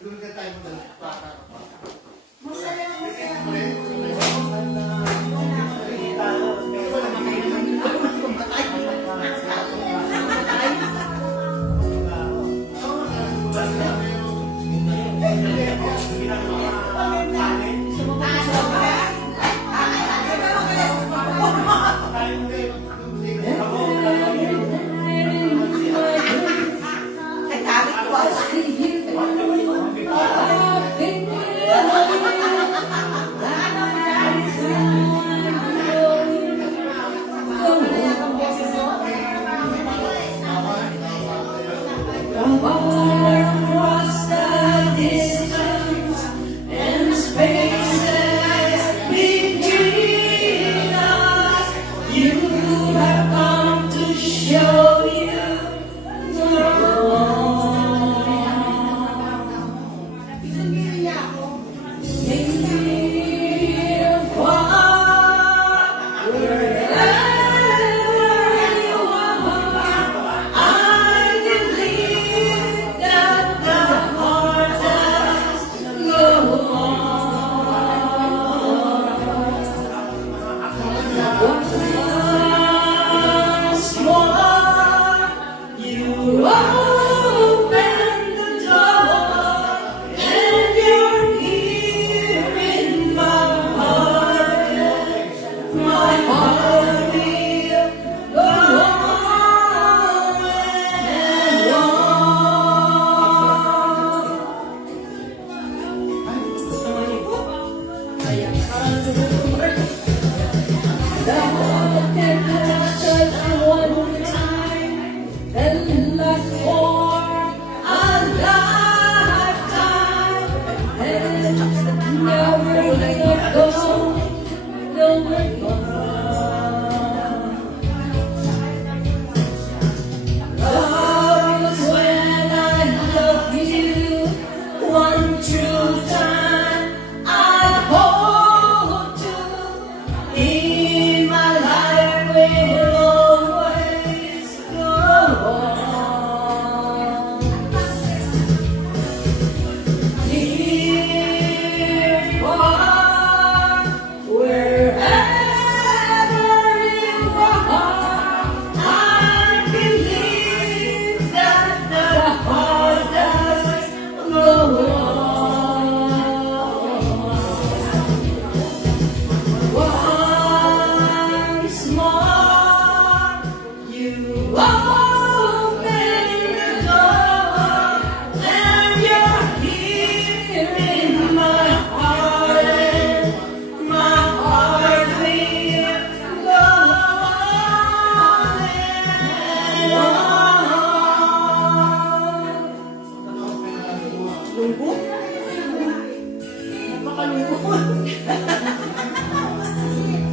Doon ka tayo mo ng bata. Ay, gamit ko. Across the distance and spaces between us, you have come to show you the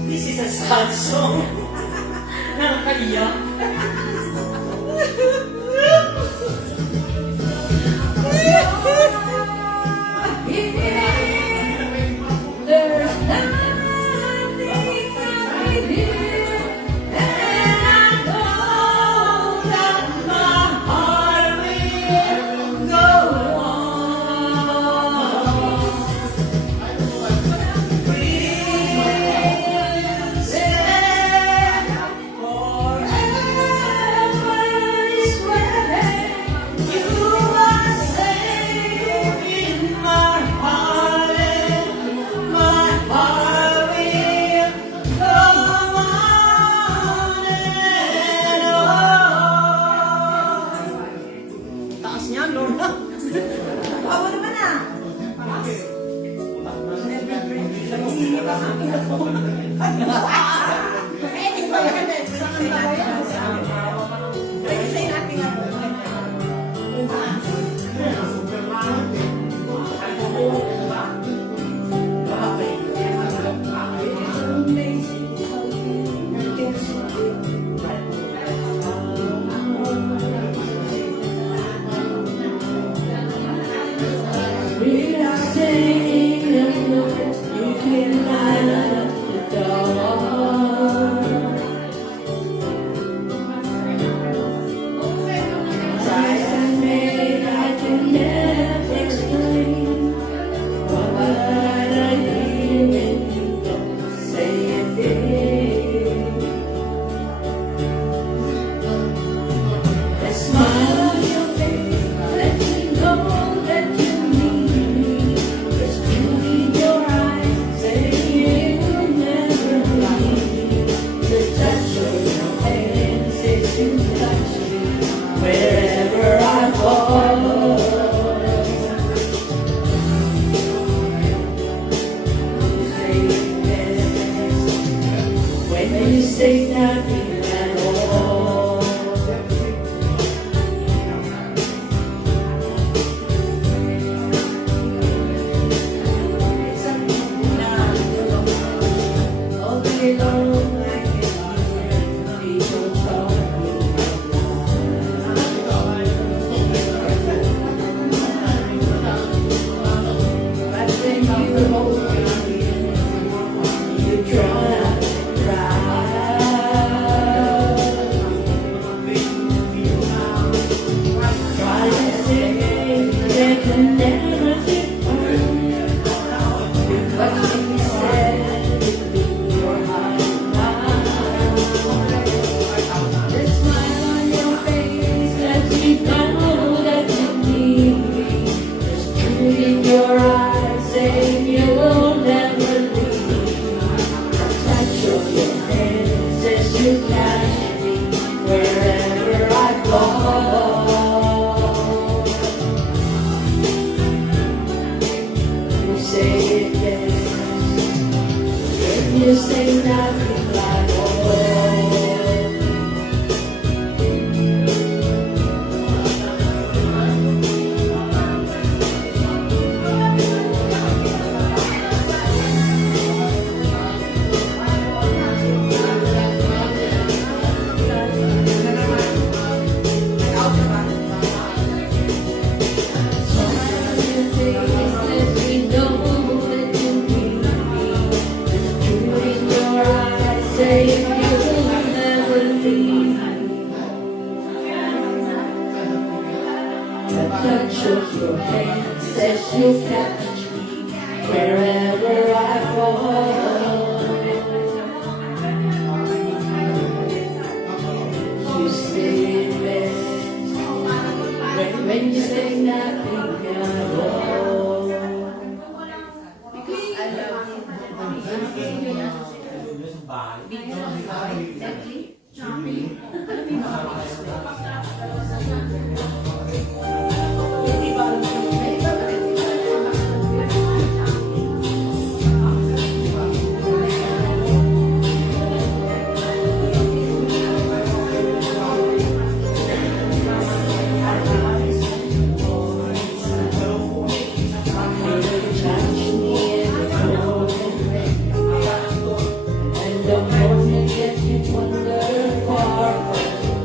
This is a sad song. Nakakaiyak. There's nothing I hear, and I know that my heart will go on. We'll say forever. niya, Lorna. Bawa naman ah. Eh, di ba yan? Saan ka ba yan? Pwede sa'yo natin nga po. Without saying a word, you can light up the dark. Price I made, I can never explain. What I hear when you don't say a thing. That smile on your face, let me know that you need me. There's truth in your eyes, saying you'll never leave me. The touch of your hand says you touch me wherever I fall. You say yes when you say nothing at all. All day long I can hear people talking but when you hold me, you try not to cry. Try to say they can never different, but you said it in your heart. The smile on your face lets me know that you need me. There's truth in your eyes saying you will never leave me. The touch of your hand says you catch me wherever I fall. You say it best when you say nothing like all. Your hand says you'll catch me wherever I fall. You say it best when you say nothing at all. And the morning gets me wonder far.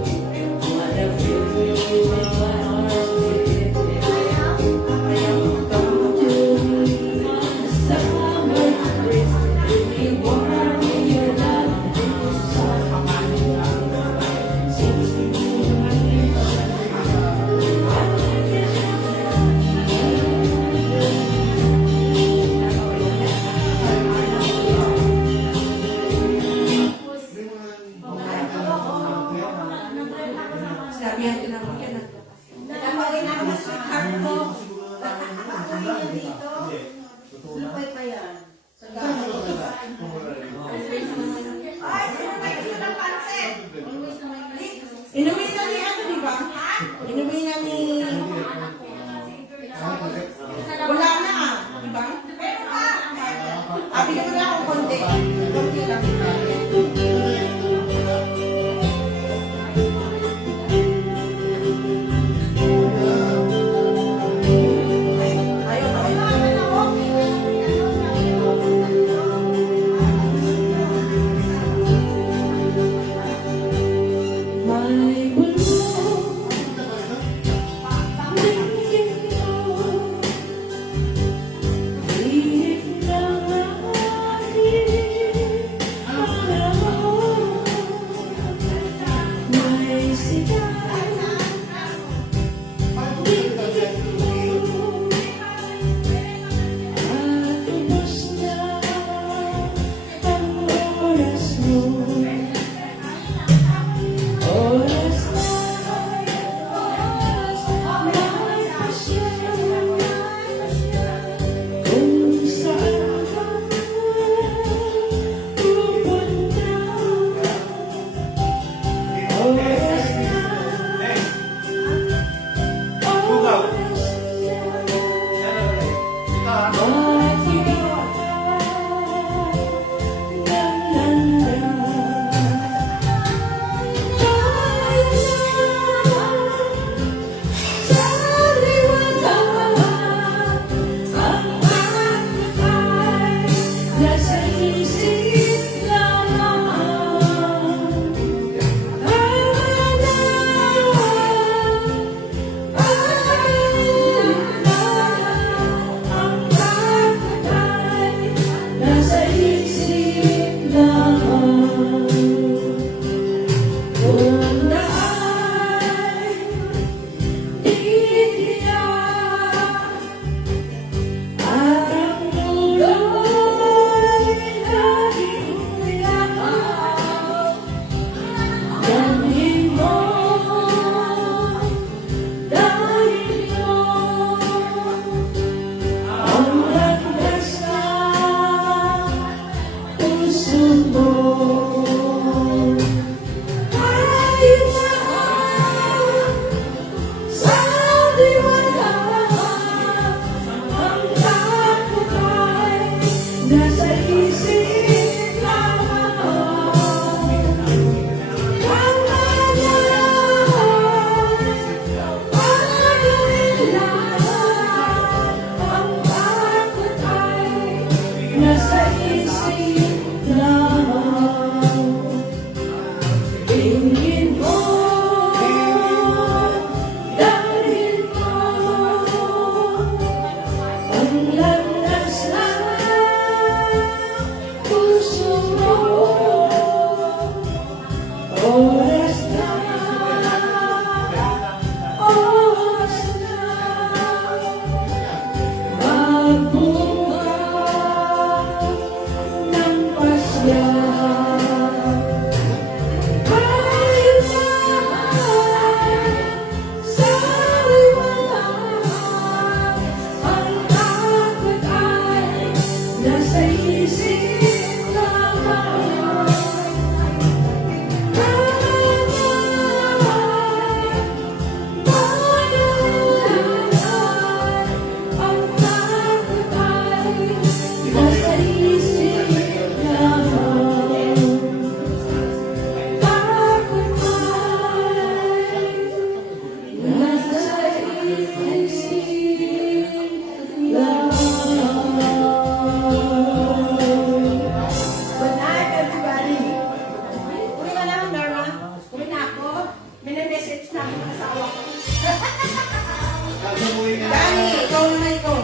Umuwi ka. Dani, ikaw na ikaw.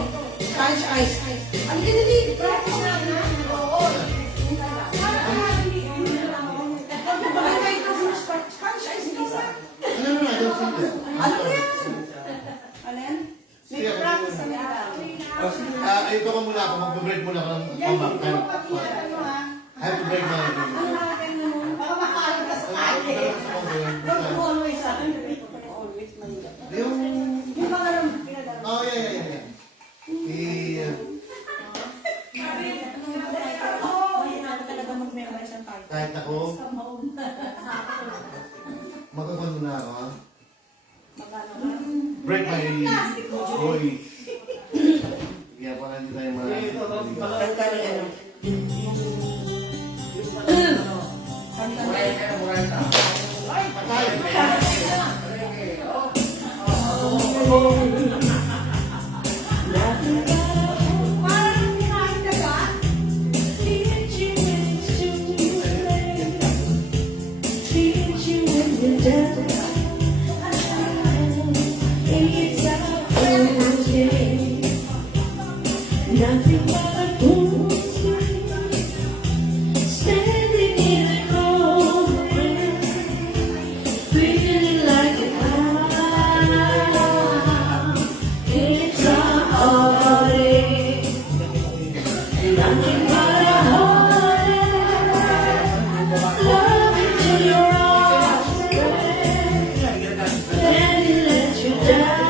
Punch ice. Ano ka na din? Practice na na. Oo. Bakit kayo ito punch ice, Lisa? Ano na, don't sit there. Ano yan? Ano yan? May Sige, practice na nila. Ito ka muna ako, mag-break muna ako ng comeback time. I have to break my leg. Baka makakalit ka sa kain. Don't always sa akin. Always Manila. Yung... Yung mga pinadala. Oh, yeah. Kahit ako, magkakon na ako, ha? Break my voice. Kaya pala hindi tayo marami. Kanta ni ano? Patay! Nothing but a fool standing in a cold rain, feeling like a clown. It's a heartache, nothing but a heartache. Love into your arms, then he let you down.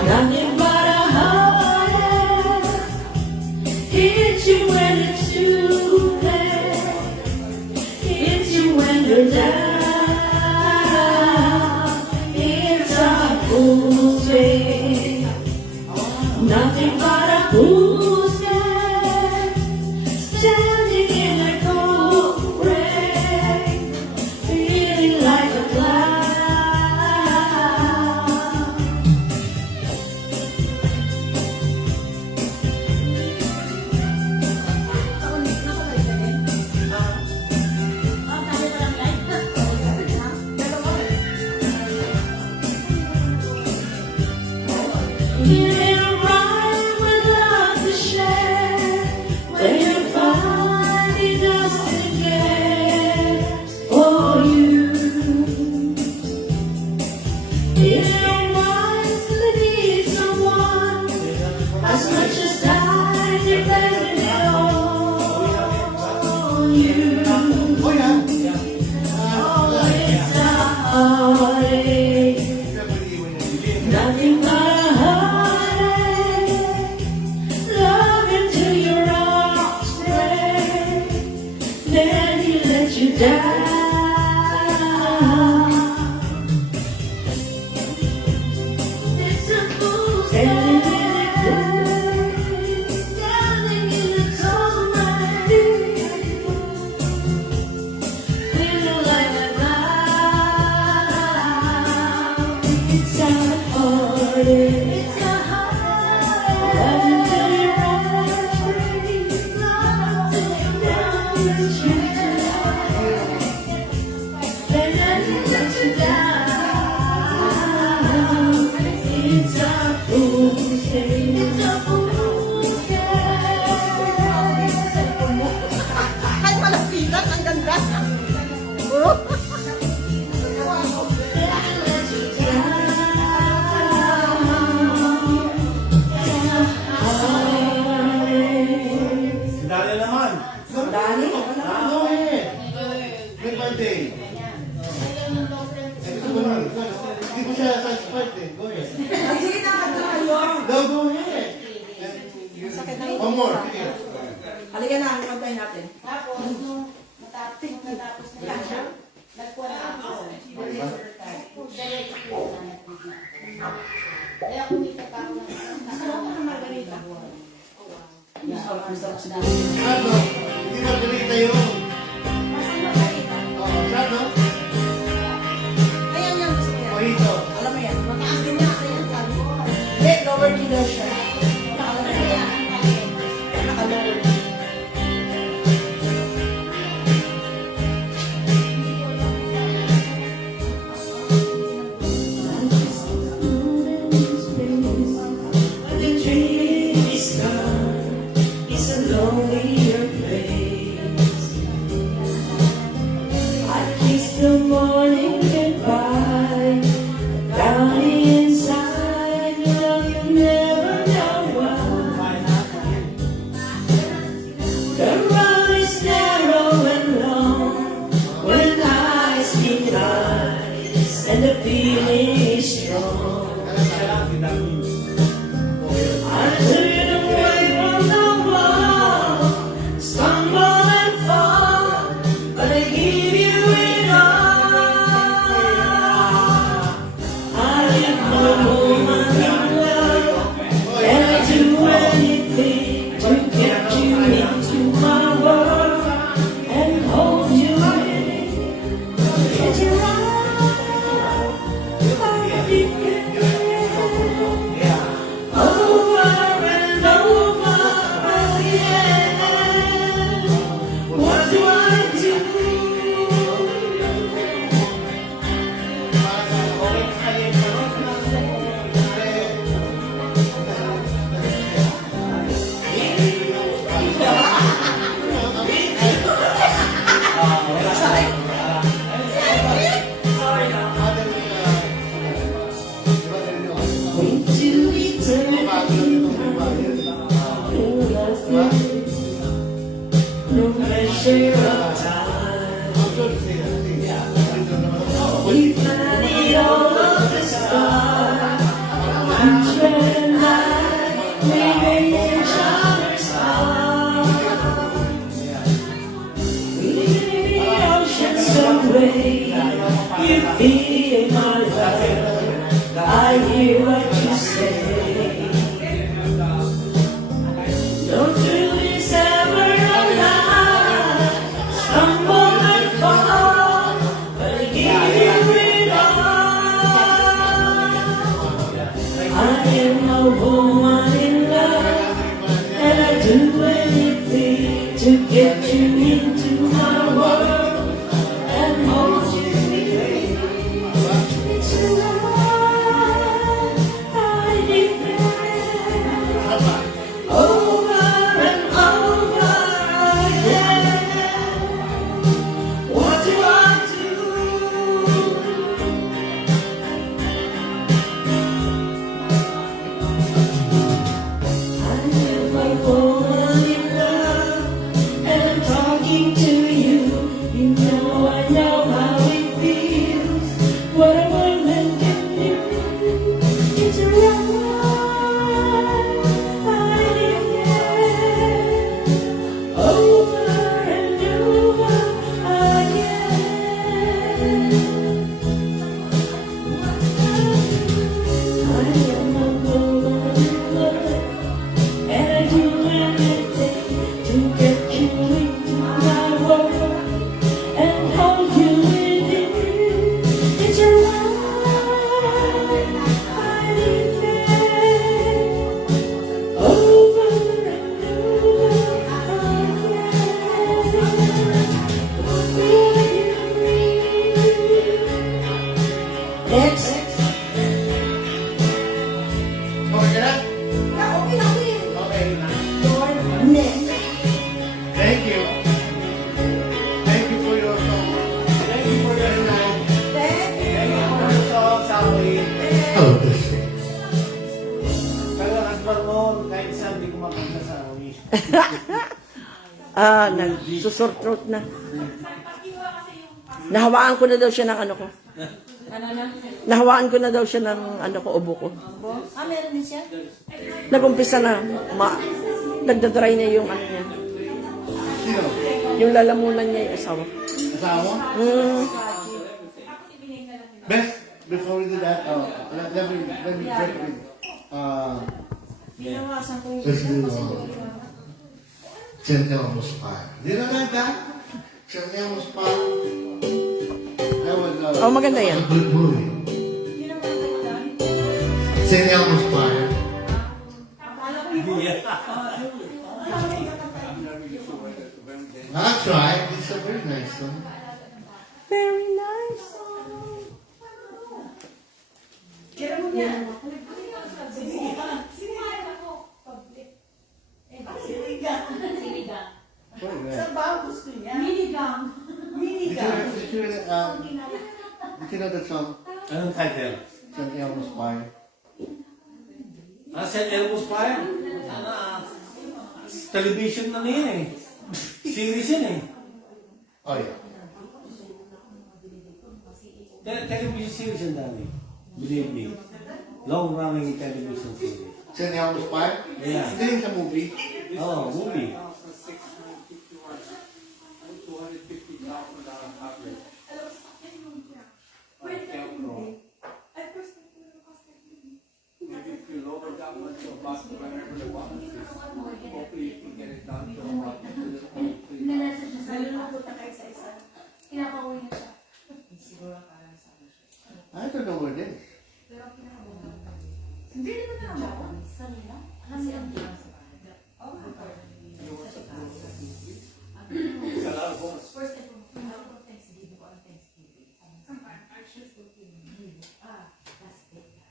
Nothing but a heartache. Hits you when it's too late. Hits you when you're down. It's a fool's game. Nothing but a fool's game. Standing in the cold rain, feeling like a clown. Feeling right with love to share, when you find he doesn't care for you. Feeling right to need someone as much as I depend on you. Oh, yeah. Oh, it's a heartache. Nothing but a heartache. Love into your arms, break. Then he let you down. It's a fool's game. Standing in the cold rain, feeling like a clown. It's a heartache. It's a heartache. Love until your arms break. Love till you're down the street. Then he lets you down. It's a fool's game. It's a fool's game. Ay, malapitan. Ang ganda. Dali naman. Dani? Go ahead. Make my day. Hindi ko siya satisfied eh. Go ahead. Ay, sige na. Ito kayo. Go ahead. Sakit na ito. One more. Sige. Halika na. Ang kantay natin. Tapos, nung natapos na yan siya, Kaya kumita pa ako ng Ano? Hindi Margarita yun. Oo, ano? Ayan lang gusto ko yan. Mojito. Alam mo yan, mataas din yan. Ayan, sabi ko. Hindi, lower kilo siya. Alam mo yan. Naka-lower kilo. The dream is gone, it's a lonelier place. I kiss the morning goodbye, down inside, well, you never know why. The road is narrow and long, when eyes meet eyes, and the feeling is strong. I turn away from the wall, stumble and fall, but I give you it all. I am a woman in love, and I do anything to get you into my world and hold you in. Get you right, over and over again. What do I do? Into eternity, no measure of time. We planted all of the stars, and red and light, we made each other's heart. We made the oceans away, you feel my love, I hear what you say. Don't do this ever alive, stumble and fall, but I give you it all. I am a woman in love, and I do anything to get you into my world and hold you near. It's right, I declare, over and over again. What do I do? I am a woman in love, and I'm talking to you. You know I know how it feels. What a woman can do. It's right, I declare, over and over again. I am a woman in love, and I do anything to get you into my world and hold you within. It's right, I declare, over and over again. Next. Okay ka na? Yeah, okay na, okay. Okay. Your neck. Thank you. Thank you for your song. Thank you for your song. Thank you. Thank you for your song, Sally. Talagang asbar mo, kahit isa hindi ko makanta sa wish. Nagsusore throat na. Nahawaan ko na daw siya ng ano ko. Ano na? Nahawaan ko na daw siya ng ano ko, ubo ko. Ah, meron din siya? Nag-umpisa na. Nagdadry niya yung ano niya. Sino? Yung lalamunan niya yung asawa. Asawa? Mm, Best, before we do that, let me check with, Pinawasan ko yung let's isa do, kasi St. Elmo's Pie. Do you know that? St. Elmo's Pie? That was, Oh, maganda yan. a good movie. St. Elmo's Pie. That's right. It's a very nice song. Very nice. What is that? Sa ba gusto niya? Minigang. Did you know that song? Anong title? St. Elmo's Pie. St. Elmo's Fire? Television na yun eh. Series yun eh. Oh yeah. Television series ang dami. Believe me. Long-running television series. St. Elmo's Pie? Yeah. Hindi rin sa movie. Oh, movie. Nalulungkot na kayo sa isa. Pinapauwi na siya. I don't know what it is. Hindi naman na ako. Sanila? Alam niya ang First time po, Thanksgiving ko ang Thanksgiving. Las Vegas.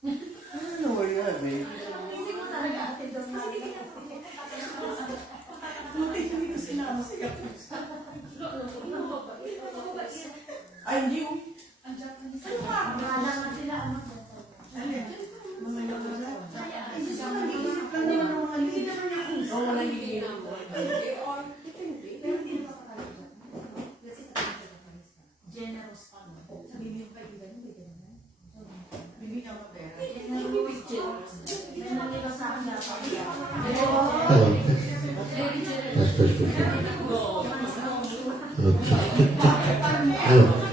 I don't know where you're at, babe. Hindi ko talaga atin doon na. Buti hindi ko sinama siya. Ay, hindi ko. Ang Japanese. Wala nga sila. Mga nawala. Hindi siya nag-iisip lang naman ng mga liit. Oo, wala yung ginagawa. Generous pa. Sabi niyo yung kaibigan, hindi ka naman. Bibigyan ko pera. Nandito sa akin dapat. Hello. That's supposed to be. Hello.